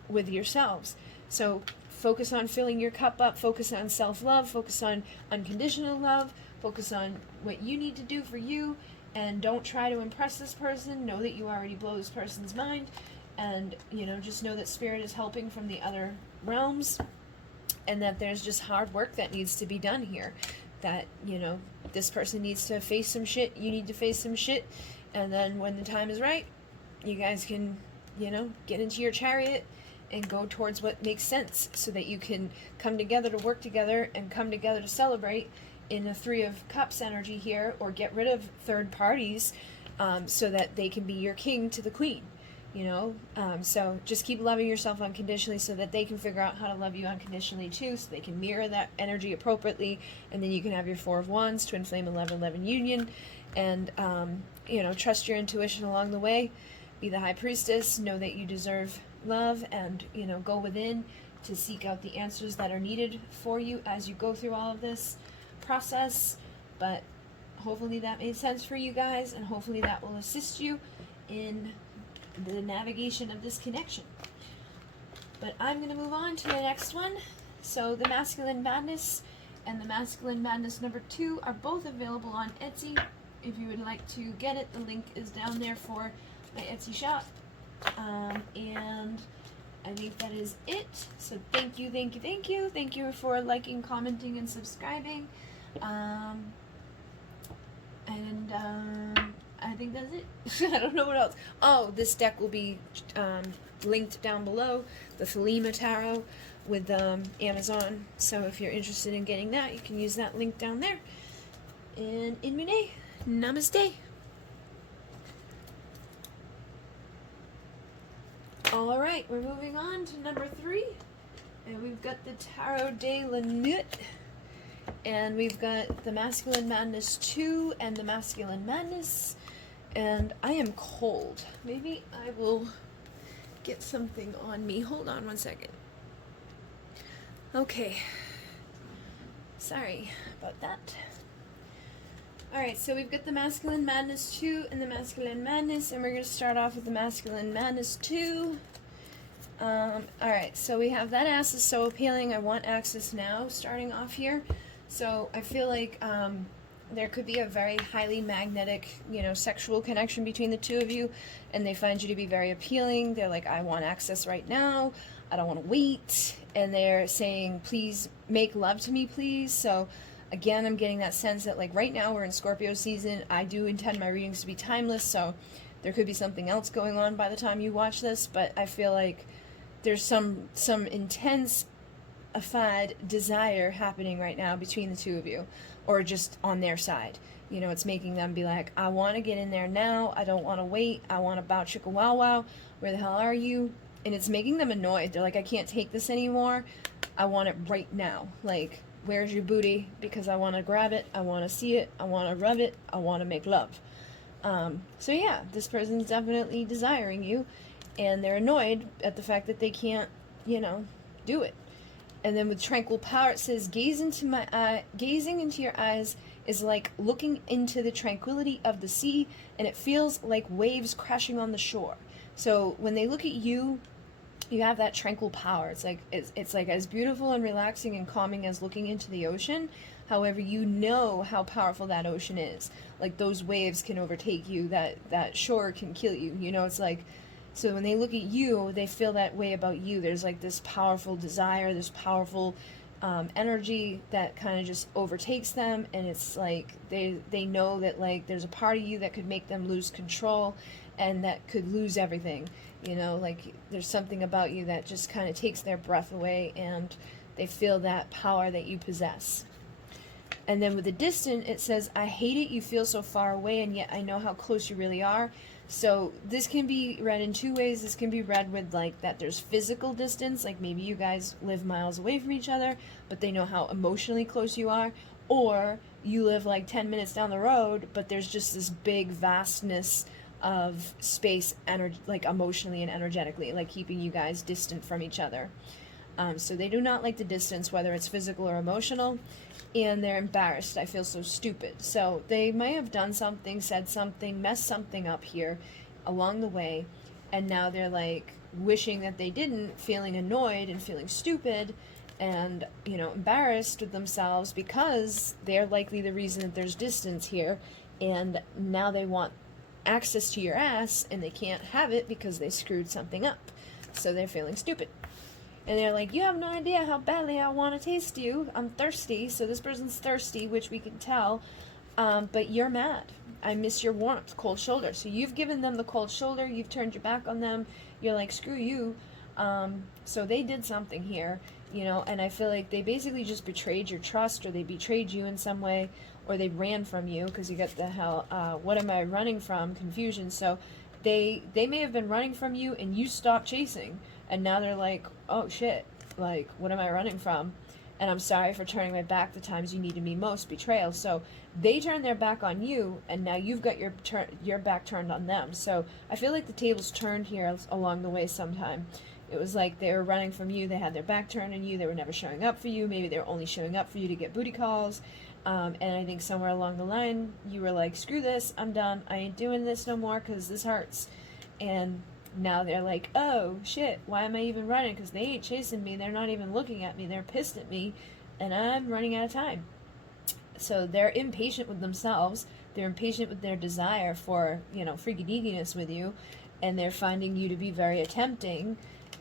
with yourselves. So focus on filling your cup up, focus on self-love, focus on unconditional love, focus on what you need to do for you, and don't try to impress this person. Know that you already blow this person's mind, and, you know, just know that Spirit is helping from the other realms, and that there's just hard work that needs to be done here. That, you know, this person needs to face some shit, you need to face some shit, and then when the time is right, you guys can, you know, get into your chariot and go towards what makes sense, so that you can come together to work together and come together to celebrate in the Three of Cups energy here, or get rid of third parties, so that they can be your king to the queen. you know. So just keep loving yourself unconditionally so that they can figure out how to love you unconditionally too, so they can mirror that energy appropriately, and then you can have your Four of Wands, Twin Flame 11-11 union, and you know, trust your intuition along the way. Be the High Priestess, know that you deserve love, and, you know, go within to seek out the answers that are needed for you as you go through all of this process. But hopefully that made sense for you guys, and hopefully that will assist you in the navigation of this connection. But I'm going to move on to the next one. So the Masculine Madness and the Masculine Madness number 2 are both available on Etsy. If you would like to get it, the link is down there for my Etsy shop. And I think that is it. So thank you, thank you, thank you. Thank you for liking, commenting, and subscribing. I think that's it. I don't know what else. Oh, this deck will be linked down below. The Thelema Tarot with Amazon. So if you're interested in getting that, you can use that link down there. And in Mune, namaste. Alright, we're moving on to number 3. And we've got the Tarot de la Nuit. And we've got the Masculine Madness 2 and the Masculine Madness. And I am cold. Maybe I will get something on me. Hold on one second. Okay. Sorry about that. Alright, so we've got the Masculine Madness 2 and the Masculine Madness, and we're going to start off with the Masculine Madness 2. Alright, so we have that ass is so appealing, I want access now, starting off here. So I feel like there could be a very highly magnetic, you know, sexual connection between the two of you, and they find you to be very appealing. They're like, I want access right now, I don't want to wait, and they're saying, please make love to me, please. So again, I'm getting that sense that, like, right now we're in Scorpio season. I do intend my readings to be timeless, so there could be something else going on by the time you watch this, but I feel like there's some intense desire happening right now between the two of you, or just on their side. You know, it's making them be like, I want to get in there now, I don't want to wait, I want to bow chicka wow wow, where the hell are you? And it's making them annoyed. They're like, I can't take this anymore, I want it right now. Like, where's your booty? Because I want to grab it, I want to see it, I want to rub it, I want to make love. So yeah, this person's definitely desiring you, and they're annoyed at the fact that they can't, you know, do it. And then with Tranquil Power, it says, gazing into your eyes is like looking into the tranquility of the sea, and it feels like waves crashing on the shore. So when they look at you, you have that tranquil power. It's like as beautiful and relaxing and calming as looking into the ocean. However, you know how powerful that ocean is. Like, those waves can overtake you, that shore can kill you. You know, it's like, so when they look at you, they feel that way about you. There's like this powerful desire, this powerful energy that kind of just overtakes them, and it's like they know that, like, there's a part of you that could make them lose control, and that could lose everything. You know, like, there's something about you that just kind of takes their breath away, and they feel that power that you possess. And then with the distant, it says, I hate it, you feel so far away, and yet I know how close you really are. So this can be read in two ways. This can be read with, like, that there's physical distance, like maybe you guys live miles away from each other, but they know how emotionally close you are. Or you live like 10 minutes down the road, but there's just this big vastness of space, like emotionally and energetically, like keeping you guys distant from each other. So they do not like the distance, whether it's physical or emotional, and they're embarrassed. I feel so stupid. So they may have done something, said something, messed something up here along the way, and now they're like wishing that they didn't, feeling annoyed and feeling stupid and, you know, embarrassed with themselves because they're likely the reason that there's distance here, and now they want access to your ass and they can't have it because they screwed something up. So they're feeling stupid. And they're like, you have no idea how badly I want to taste you. I'm thirsty. So this person's thirsty, which we can tell. But you're mad. I miss your warmth. Cold shoulder. So you've given them the cold shoulder. You've turned your back on them. You're like, screw you. So they did something here, you know, and I feel like they basically just betrayed your trust, or they betrayed you in some way, or they ran from you, because you got the hell, what am I running from? Confusion. So they may have been running from you and you stopped chasing, and now they're like, oh shit, like, what am I running from? And I'm sorry for turning my back the times you needed me most. Betrayal. So they turn their back on you, and now you've got your back turned on them. So I feel like the tables turned here along the way sometime. It was like they were running from you, they had their back turned on you, they were never showing up for you, maybe they were only showing up for you to get booty calls, and I think somewhere along the line, you were like, screw this, I'm done, I ain't doing this no more, because this hurts. And now they're like, oh shit, why am I even running? Because they ain't chasing me, they're not even looking at me, they're pissed at me, and I'm running out of time. So they're impatient with themselves, they're impatient with their desire for, freaky deakiness with you, and they're finding you to be very tempting.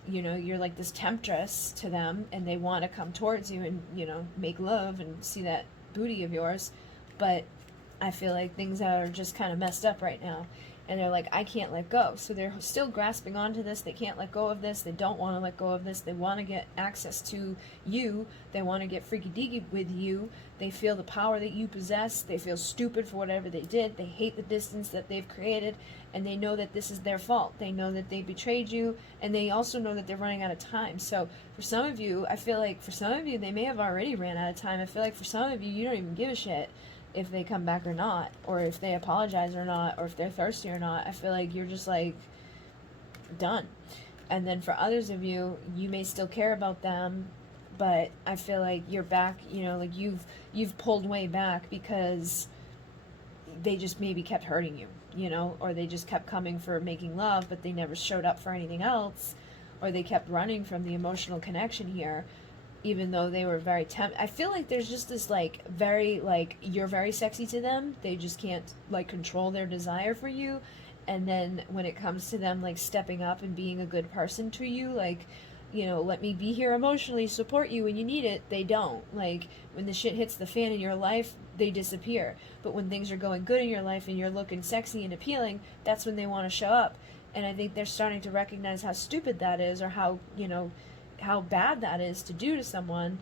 You're like this temptress to them, and they want to come towards you and, make love and see that booty of yours. But I feel like things are just kind of messed up right now. And they're like, I can't let go. So they're still grasping onto this. They can't let go of this. They don't want to let go of this. They want to get access to you. They want to get freaky deaky with you. They feel the power that you possess. They feel stupid for whatever they did. They hate the distance that they've created. And they know that this is their fault. They know that they betrayed you. And they also know that they're running out of time. So for some of you, I feel like for some of you, they may have already ran out of time. I feel like for some of you, you don't even give a shit if they come back or not, or if they apologize or not, or if they're thirsty or not. I feel like you're just like done. And then for others of you, you may still care about them, but I feel like you're back, like you've pulled way back because they just maybe kept hurting you, or they just kept coming for making love, but they never showed up for anything else, or they kept running from the emotional connection here, even though they were very I feel like there's just this, you're very sexy to them. They just can't, control their desire for you. And then when it comes to them, stepping up and being a good person to you, let me be here emotionally, support you when you need it, they don't. When the shit hits the fan in your life, they disappear. But when things are going good in your life and you're looking sexy and appealing, that's when they want to show up. And I think they're starting to recognize how stupid that is, or how bad that is to do to someone,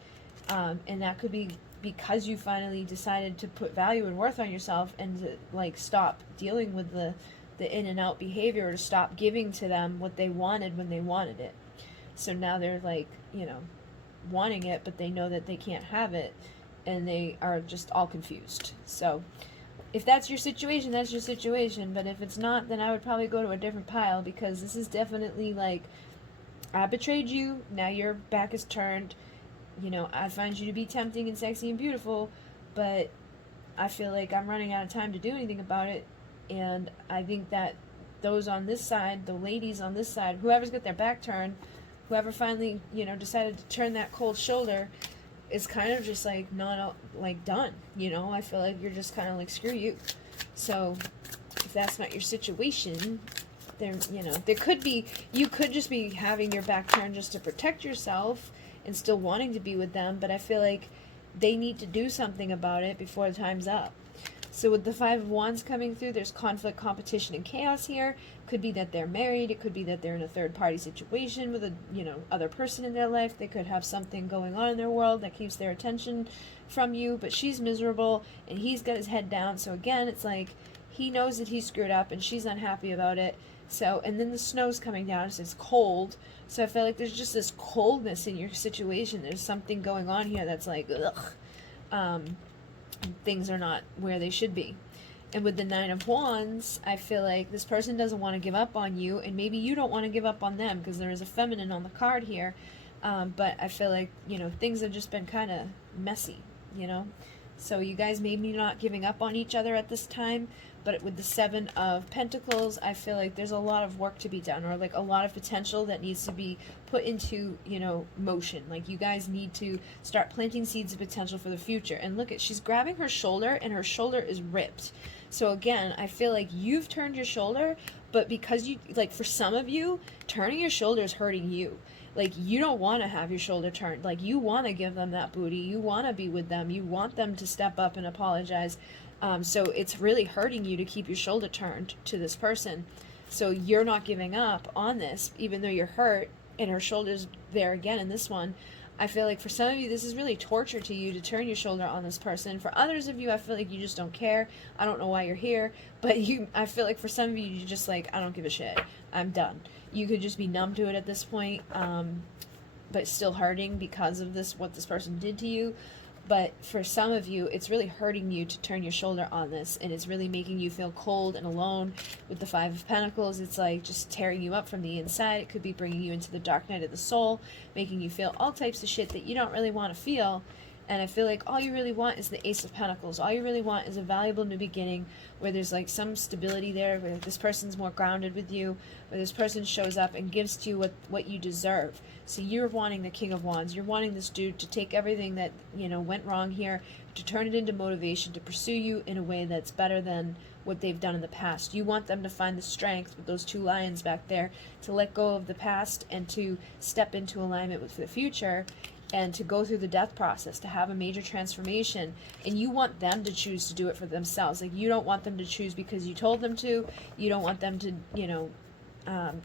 and that could be because you finally decided to put value and worth on yourself, and to stop dealing with the in and out behavior, or to stop giving to them what they wanted when they wanted it. So now they're wanting it, but they know that they can't have it, and they are just all confused. So if that's your situation, that's your situation. But if it's not, then I would probably go to a different pile, because this is definitely I betrayed you, now your back is turned, I find you to be tempting and sexy and beautiful, but I feel like I'm running out of time to do anything about it. And I think that those on this side, the ladies on this side, whoever's got their back turned, whoever finally, decided to turn that cold shoulder, is kind of just not done, I feel like you're just kind of screw you. So if that's not your situation, there could be, you could just be having your back turned just to protect yourself and still wanting to be with them, but I feel like they need to do something about it before the time's up. So with the Five of Wands coming through, there's conflict, competition, and chaos here. Could be that they're married. It could be that they're in a third-party situation with a, other person in their life. They could have something going on in their world that keeps their attention from you, but she's miserable, and he's got his head down. So again, it's he knows that he's screwed up, and she's unhappy about it. So, and then the snow's coming down, so it's cold. So I feel like there's just this coldness in your situation. There's something going on here that's ugh. Things are not where they should be. And with the Nine of Wands, I feel like this person doesn't want to give up on you, and maybe you don't want to give up on them, because there is a feminine on the card here. But I feel like, things have just been kind of messy, So you guys may be not giving up on each other at this time, but with the Seven of Pentacles, I feel like there's a lot of work to be done, or a lot of potential that needs to be put into, motion. You guys need to start planting seeds of potential for the future. And look she's grabbing her shoulder, and her shoulder is ripped. So again, I feel like you've turned your shoulder, but because you, for some of you, turning your shoulder is hurting you. You don't want to have your shoulder turned. You want to give them that booty. You want to be with them. You want them to step up and apologize. So it's really hurting you to keep your shoulder turned to this person. So you're not giving up on this, even though you're hurt, and her shoulder's there again in this one. I feel like for some of you, this is really torture to you to turn your shoulder on this person. For others of you, I feel like you just don't care. I don't know why you're here, but I feel like for some of you, you're just like, I don't give a shit. I'm done. You could just be numb to it at this point, but still hurting because of what this person did to you. But for some of you, it's really hurting you to turn your shoulder on this, and it's really making you feel cold and alone. With the Five of Pentacles, it's like just tearing you up from the inside. It could be bringing you into the dark night of the soul, making you feel all types of shit that you don't really want to feel. And I feel like all you really want is the Ace of Pentacles. All you really want is a valuable new beginning where there's like some stability there, where this person's more grounded with you, where this person shows up and gives to you what you deserve. So you're wanting the King of Wands. You're wanting this dude to take everything that, went wrong here, to turn it into motivation, to pursue you in a way that's better than what they've done in the past. You want them to find the strength with those two lions back there to let go of the past and to step into alignment with the future, and to go through the death process, to have a major transformation. And you want them to choose to do it for themselves. Like, you don't want them to choose because you told them to. You don't want them to,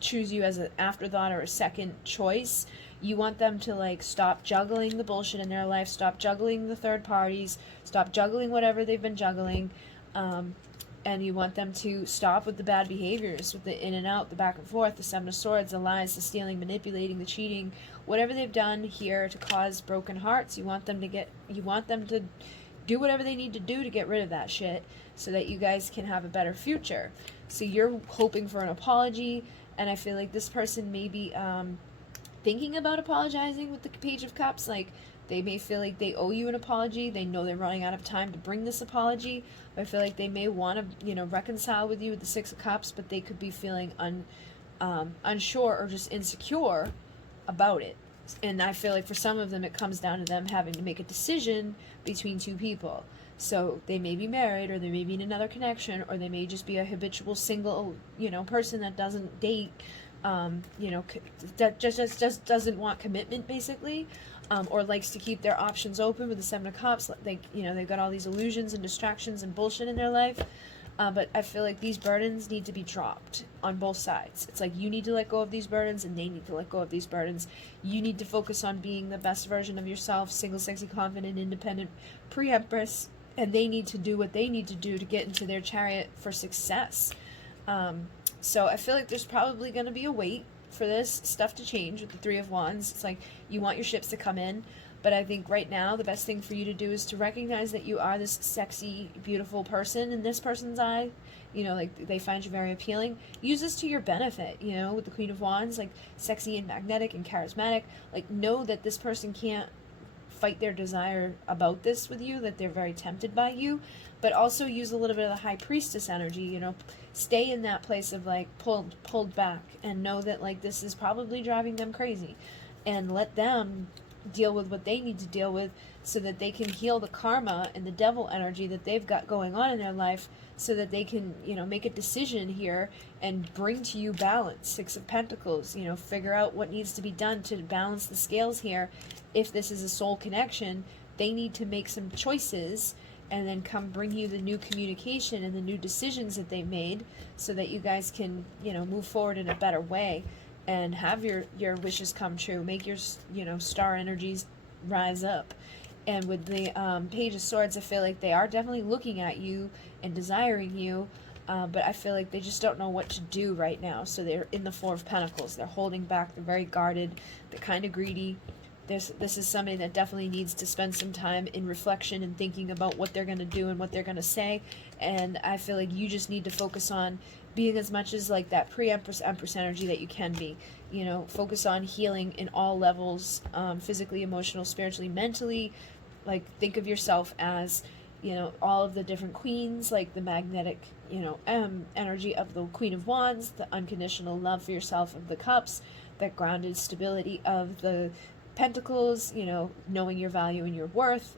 choose you as an afterthought or a second choice. You want them to, like, stop juggling the bullshit in their life, stop juggling the third parties, stop juggling whatever they've been juggling, and you want them to stop with the bad behaviors, with the in and out, the back and forth, the Seven of Swords, the lies, the stealing, manipulating, the cheating, whatever they've done here to cause broken hearts. You want them to do whatever they need to do to get rid of that shit so that you guys can have a better future. So you're hoping for an apology, and I feel like this person may be thinking about apologizing with the Page of Cups. Like, they may feel like they owe you an apology. They know they're running out of time to bring this apology. But I feel like they may want to, reconcile with you with the Six of Cups, but they could be feeling unsure or just insecure about it. And I feel like for some of them, it comes down to them having to make a decision between two people. So they may be married, or they may be in another connection, or they may just be a habitual single, person that doesn't date, that just doesn't want commitment, basically. Or likes to keep their options open with the Seven of Cups. Like, they've got all these illusions and distractions and bullshit in their life. But I feel like these burdens need to be dropped on both sides. It's like you need to let go of these burdens, and they need to let go of these burdens. You need to focus on being the best version of yourself, single, sexy, confident, independent, pre-empress, and they need to do what they need to do to get into their chariot for success. So I feel like there's probably going to be a wait for this stuff to change with the Three of Wands. It's like you want your ships to come in, but I think right now the best thing for you to do is to recognize that you are this sexy, beautiful person in this person's eye. Like, they find you very appealing. Use this to your benefit, with the Queen of Wands, like sexy and magnetic and charismatic. Like, know that this person can't fight their desire about this with you, that they're very tempted by you, but also use a little bit of the High Priestess energy, stay in that place of like pulled back, and know that like this is probably driving them crazy, and let them deal with what they need to deal with so that they can heal the karma and the devil energy that they've got going on in their life, so that they can, make a decision here and bring to you balance. Six of Pentacles, figure out what needs to be done to balance the scales here. If this is a soul connection, they need to make some choices and then come bring you the new communication and the new decisions that they made, so that you guys can, move forward in a better way and have your wishes come true. Make your, star energies rise up. And with the Page of Swords, I feel like they are definitely looking at you and desiring you, but I feel like they just don't know what to do right now. So they're in the Four of Pentacles. They're holding back. They're very guarded. They're kind of greedy. This is somebody that definitely needs to spend some time in reflection and thinking about what they're going to do and what they're going to say. And I feel like you just need to focus on being as much as like that pre-empress, empress energy that you can be. Focus on healing in all levels, physically, emotional, spiritually, mentally. Like, think of yourself as, all of the different queens, like the magnetic, energy of the Queen of Wands, the unconditional love for yourself of the Cups, that grounded stability of the Pentacles, knowing your value and your worth,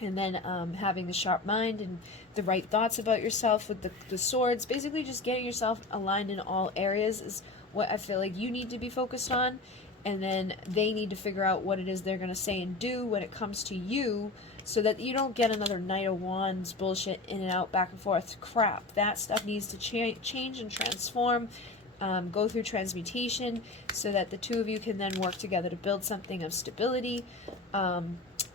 and then having the sharp mind and the right thoughts about yourself with the Swords. Basically just getting yourself aligned in all areas is what I feel like you need to be focused on. And then they need to figure out what it is they're going to say and do when it comes to you, so that you don't get another Knight of Wands bullshit in and out, back and forth crap. That stuff needs to change and transform. go through transmutation so that the two of you can then work together to build something of stability.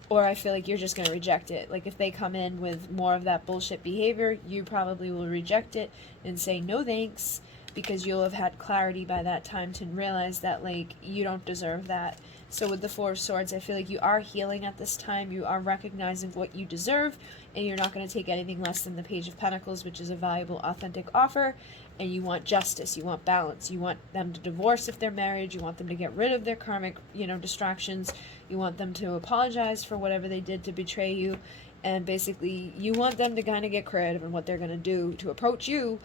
Or I feel like you're just going to reject it. Like if they come in with more of that bullshit behavior, you probably will reject it and say no thanks, because you'll have had clarity by that time to realize that, like, you don't deserve that. So with the Four of Swords, I feel like you are healing at this time. You are recognizing what you deserve, and you're not going to take anything less than the Page of Pentacles, which is a valuable, authentic offer. And you want justice. You want balance. You want them to divorce if they're married. You want them to get rid of their karmic, distractions. You want them to apologize for whatever they did to betray you. And basically, you want them to kind of get creative in what they're going to do to approach you.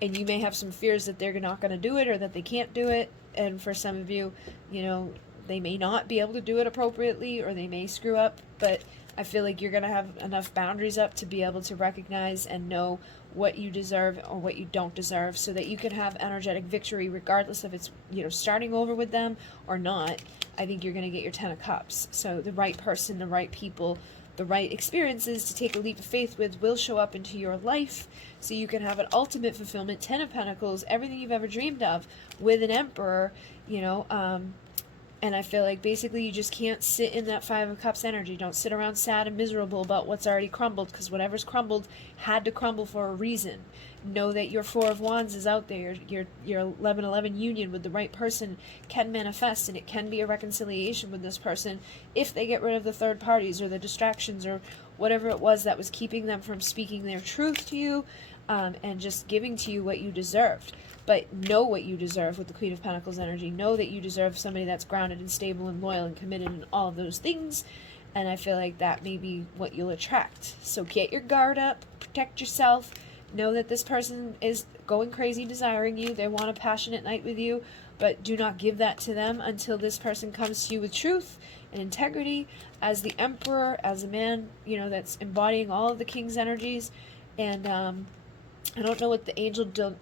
And you may have some fears that they're not going to do it, or that they can't do it. And for some of you, they may not be able to do it appropriately, or they may screw up. But I feel like you're going to have enough boundaries up to be able to recognize and know what you deserve or what you don't deserve, so that you can have energetic victory regardless if it's, starting over with them or not. I think you're going to get your 10 of Cups. So the right person, the right people, the right experiences to take a leap of faith with will show up into your life, so you can have an ultimate fulfillment. 10 of Pentacles, everything you've ever dreamed of, with an Emperor, and I feel like basically you just can't sit in that 5 of Cups energy. Don't sit around sad and miserable about what's already crumbled, because whatever's crumbled had to crumble for a reason. Know that your 4 of Wands is out there. Your 11-11 union with the right person can manifest, and it can be a reconciliation with this person if they get rid of the third parties or the distractions or whatever it was that was keeping them from speaking their truth to you, and just giving to you what you deserved. But know what you deserve with the Queen of Pentacles energy. Know that you deserve somebody that's grounded and stable and loyal and committed and all of those things. And I feel like that may be what you'll attract. So get your guard up, protect yourself. Know that this person is going crazy desiring you. They want a passionate night with you, but do not give that to them until this person comes to you with truth and integrity as the Emperor, as a man, that's embodying all of the King's energies. And I don't know what the Angel de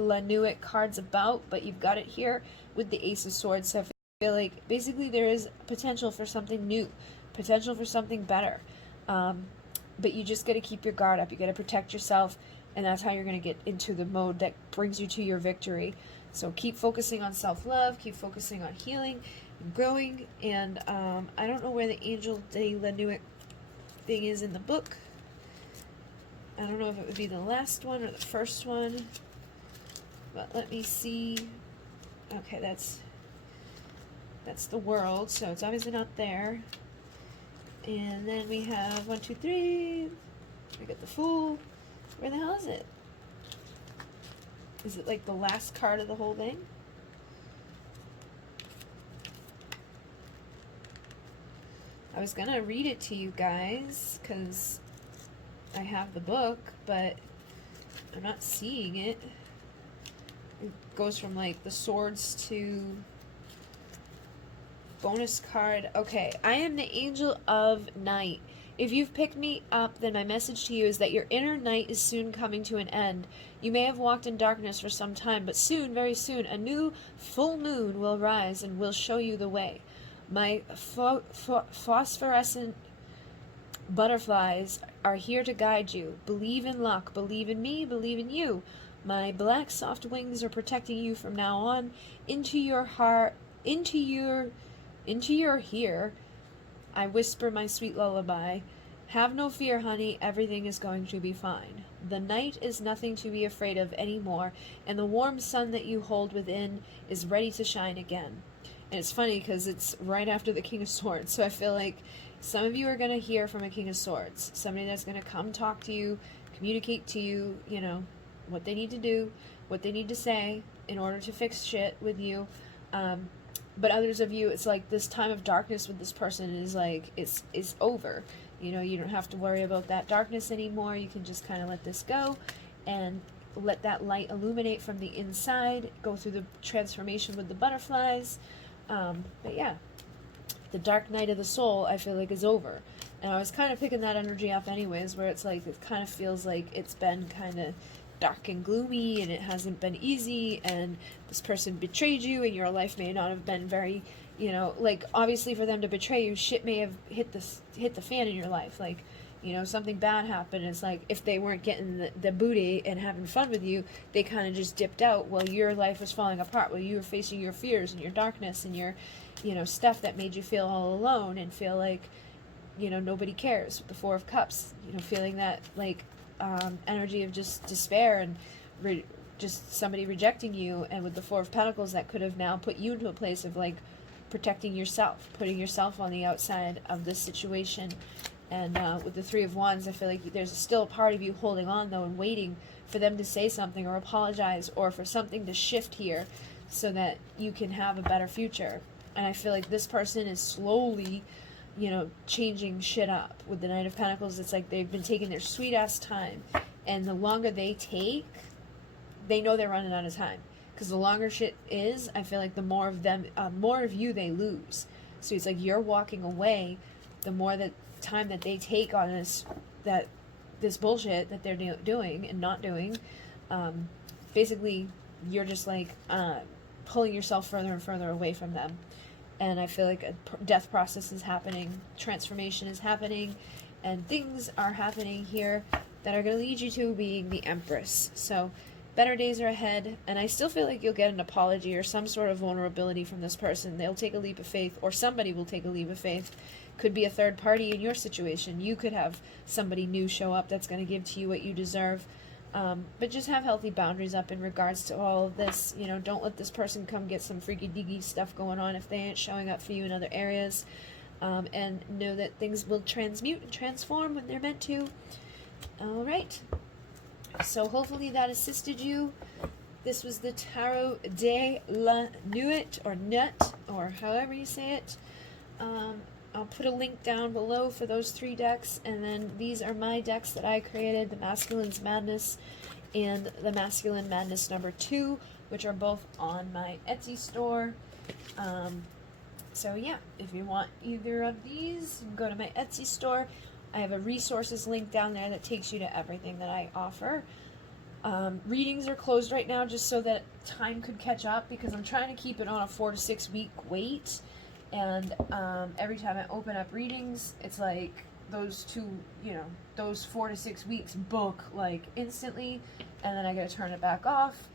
la Nuit card's about, but you've got it here with the Ace of Swords. So I feel like basically there is potential for something new, potential for something better. But you just got to keep your guard up. You got to protect yourself, and that's how you're going to get into the mode that brings you to your victory. So keep focusing on self-love, keep focusing on healing and growing. And I don't know where the Angel de la Nuit thing is in the book. I don't know if it would be the last one or the first one, but let me see. Okay, that's the World, so it's obviously not there. And then we have 1, 2, 3. We got the Fool. Where the hell is it? Is it like the last card of the whole thing? I was gonna read it to you guys because I have the book, but I'm not seeing it. It goes from like the Swords to bonus card. Okay, I am the Angel of Night. If you've picked me up, then my message to you is that your inner night is soon coming to an end. You may have walked in darkness for some time, but soon, very soon, a new full moon will rise and will show you the way. My phosphorescent butterflies are here to guide you. Believe in luck. Believe in me. Believe in you. My black soft wings are protecting you from now on. Into your heart, into your ear, I whisper my sweet lullaby. Have no fear, honey. Everything is going to be fine. The night is nothing to be afraid of anymore, and the warm sun that you hold within is ready to shine again. And it's funny because it's right after the King of Swords, so I feel like some of you are going to hear from a King of Swords. Somebody that's going to come talk to you, communicate to you, what they need to do, what they need to say in order to fix shit with you. But others of you, it's like this time of darkness with this person is like, it's over. You don't have to worry about that darkness anymore. You can just kind of let this go and let that light illuminate from the inside, go through the transformation with the butterflies. But yeah, the dark night of the soul, I feel like, is over. And I was kind of picking that energy up anyways, where it's like, it kind of feels like it's been kind of dark and gloomy, and it hasn't been easy, and this person betrayed you, and your life may not have been very, like, obviously for them to betray you, shit may have hit the fan in your life. Like, You know, something bad happened. It's like if they weren't getting the booty and having fun with you, they kind of just dipped out while your life was falling apart, while you were facing your fears and your darkness and your, you know, stuff that made you feel all alone and feel like, you know, nobody cares. With the Four of Cups, you know, feeling that like energy of just despair and just somebody rejecting you. And with the Four of Pentacles, that could have now put you into a place of like protecting yourself, putting yourself on the outside of this situation. And with the Three of Wands, I feel like there's still a part of you holding on, though, and waiting for them to say something or apologize or for something to shift here so that you can have a better future. And I feel like this person is slowly, you know, changing shit up. With the Knight of Pentacles, it's like they've been taking their sweet-ass time. And the longer they take, they know they're running out of time. Because the longer shit is, I feel like the more of them, more of you they lose. So it's like you're walking away, the more that time that they take on this bullshit that they're doing and not doing, basically you're just like pulling yourself further and further away from them. And I feel like a death process is happening, transformation is happening, and things are happening here that are going to lead you to being the Empress. So better days are ahead, and I still feel like you'll get an apology or some sort of vulnerability from this person. They'll take a leap of faith, or somebody will take a leap of faith. Could be a third party in your situation. You could have somebody new show up that's going to give to you what you deserve. But just have healthy boundaries up in regards to all of this. You know, don't let this person come get some freaky deaky stuff going on if they ain't showing up for you in other areas. And know that things will transmute and transform when they're meant to. All right. So hopefully that assisted you. This was the Tarot de la Nuit, or Nut, or however you say it. I'll put a link down below for those 3 decks, and then these are my decks that I created, the Masculine's Madness and the Masculine Madness number 2, which are both on my Etsy store. So yeah, if you want either of these, you can go to my Etsy store. I have a resources link down there that takes you to everything that I offer. Readings are closed right now just so that time could catch up, because I'm trying to keep it on a 4 to 6 week wait. And every time I open up readings, it's like those 4 to 6 weeks book like instantly, and then I gotta turn it back off.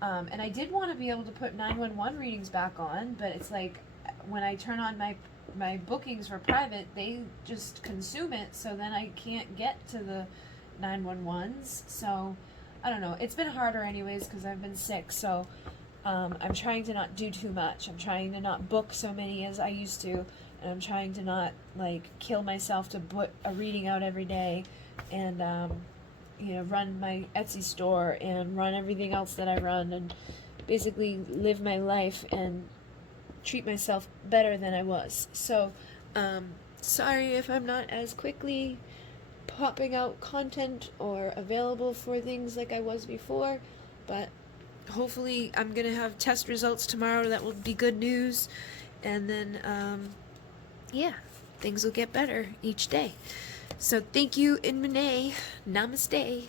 And I did want to be able to put 911 readings back on, but it's like when I turn on my bookings for private, they just consume it, so then I can't get to the 911s. So I don't know. It's been harder anyways because I've been sick, so I'm trying to not do too much. I'm trying to not book so many as I used to, and I'm trying to not like kill myself to put a reading out every day, and run my Etsy store and run everything else that I run, and basically live my life and treat myself better than I was. So sorry if I'm not as quickly popping out content or available for things like I was before, but hopefully I'm gonna have test results tomorrow. That will be good news, and then things will get better each day. So thank you, in Namaste.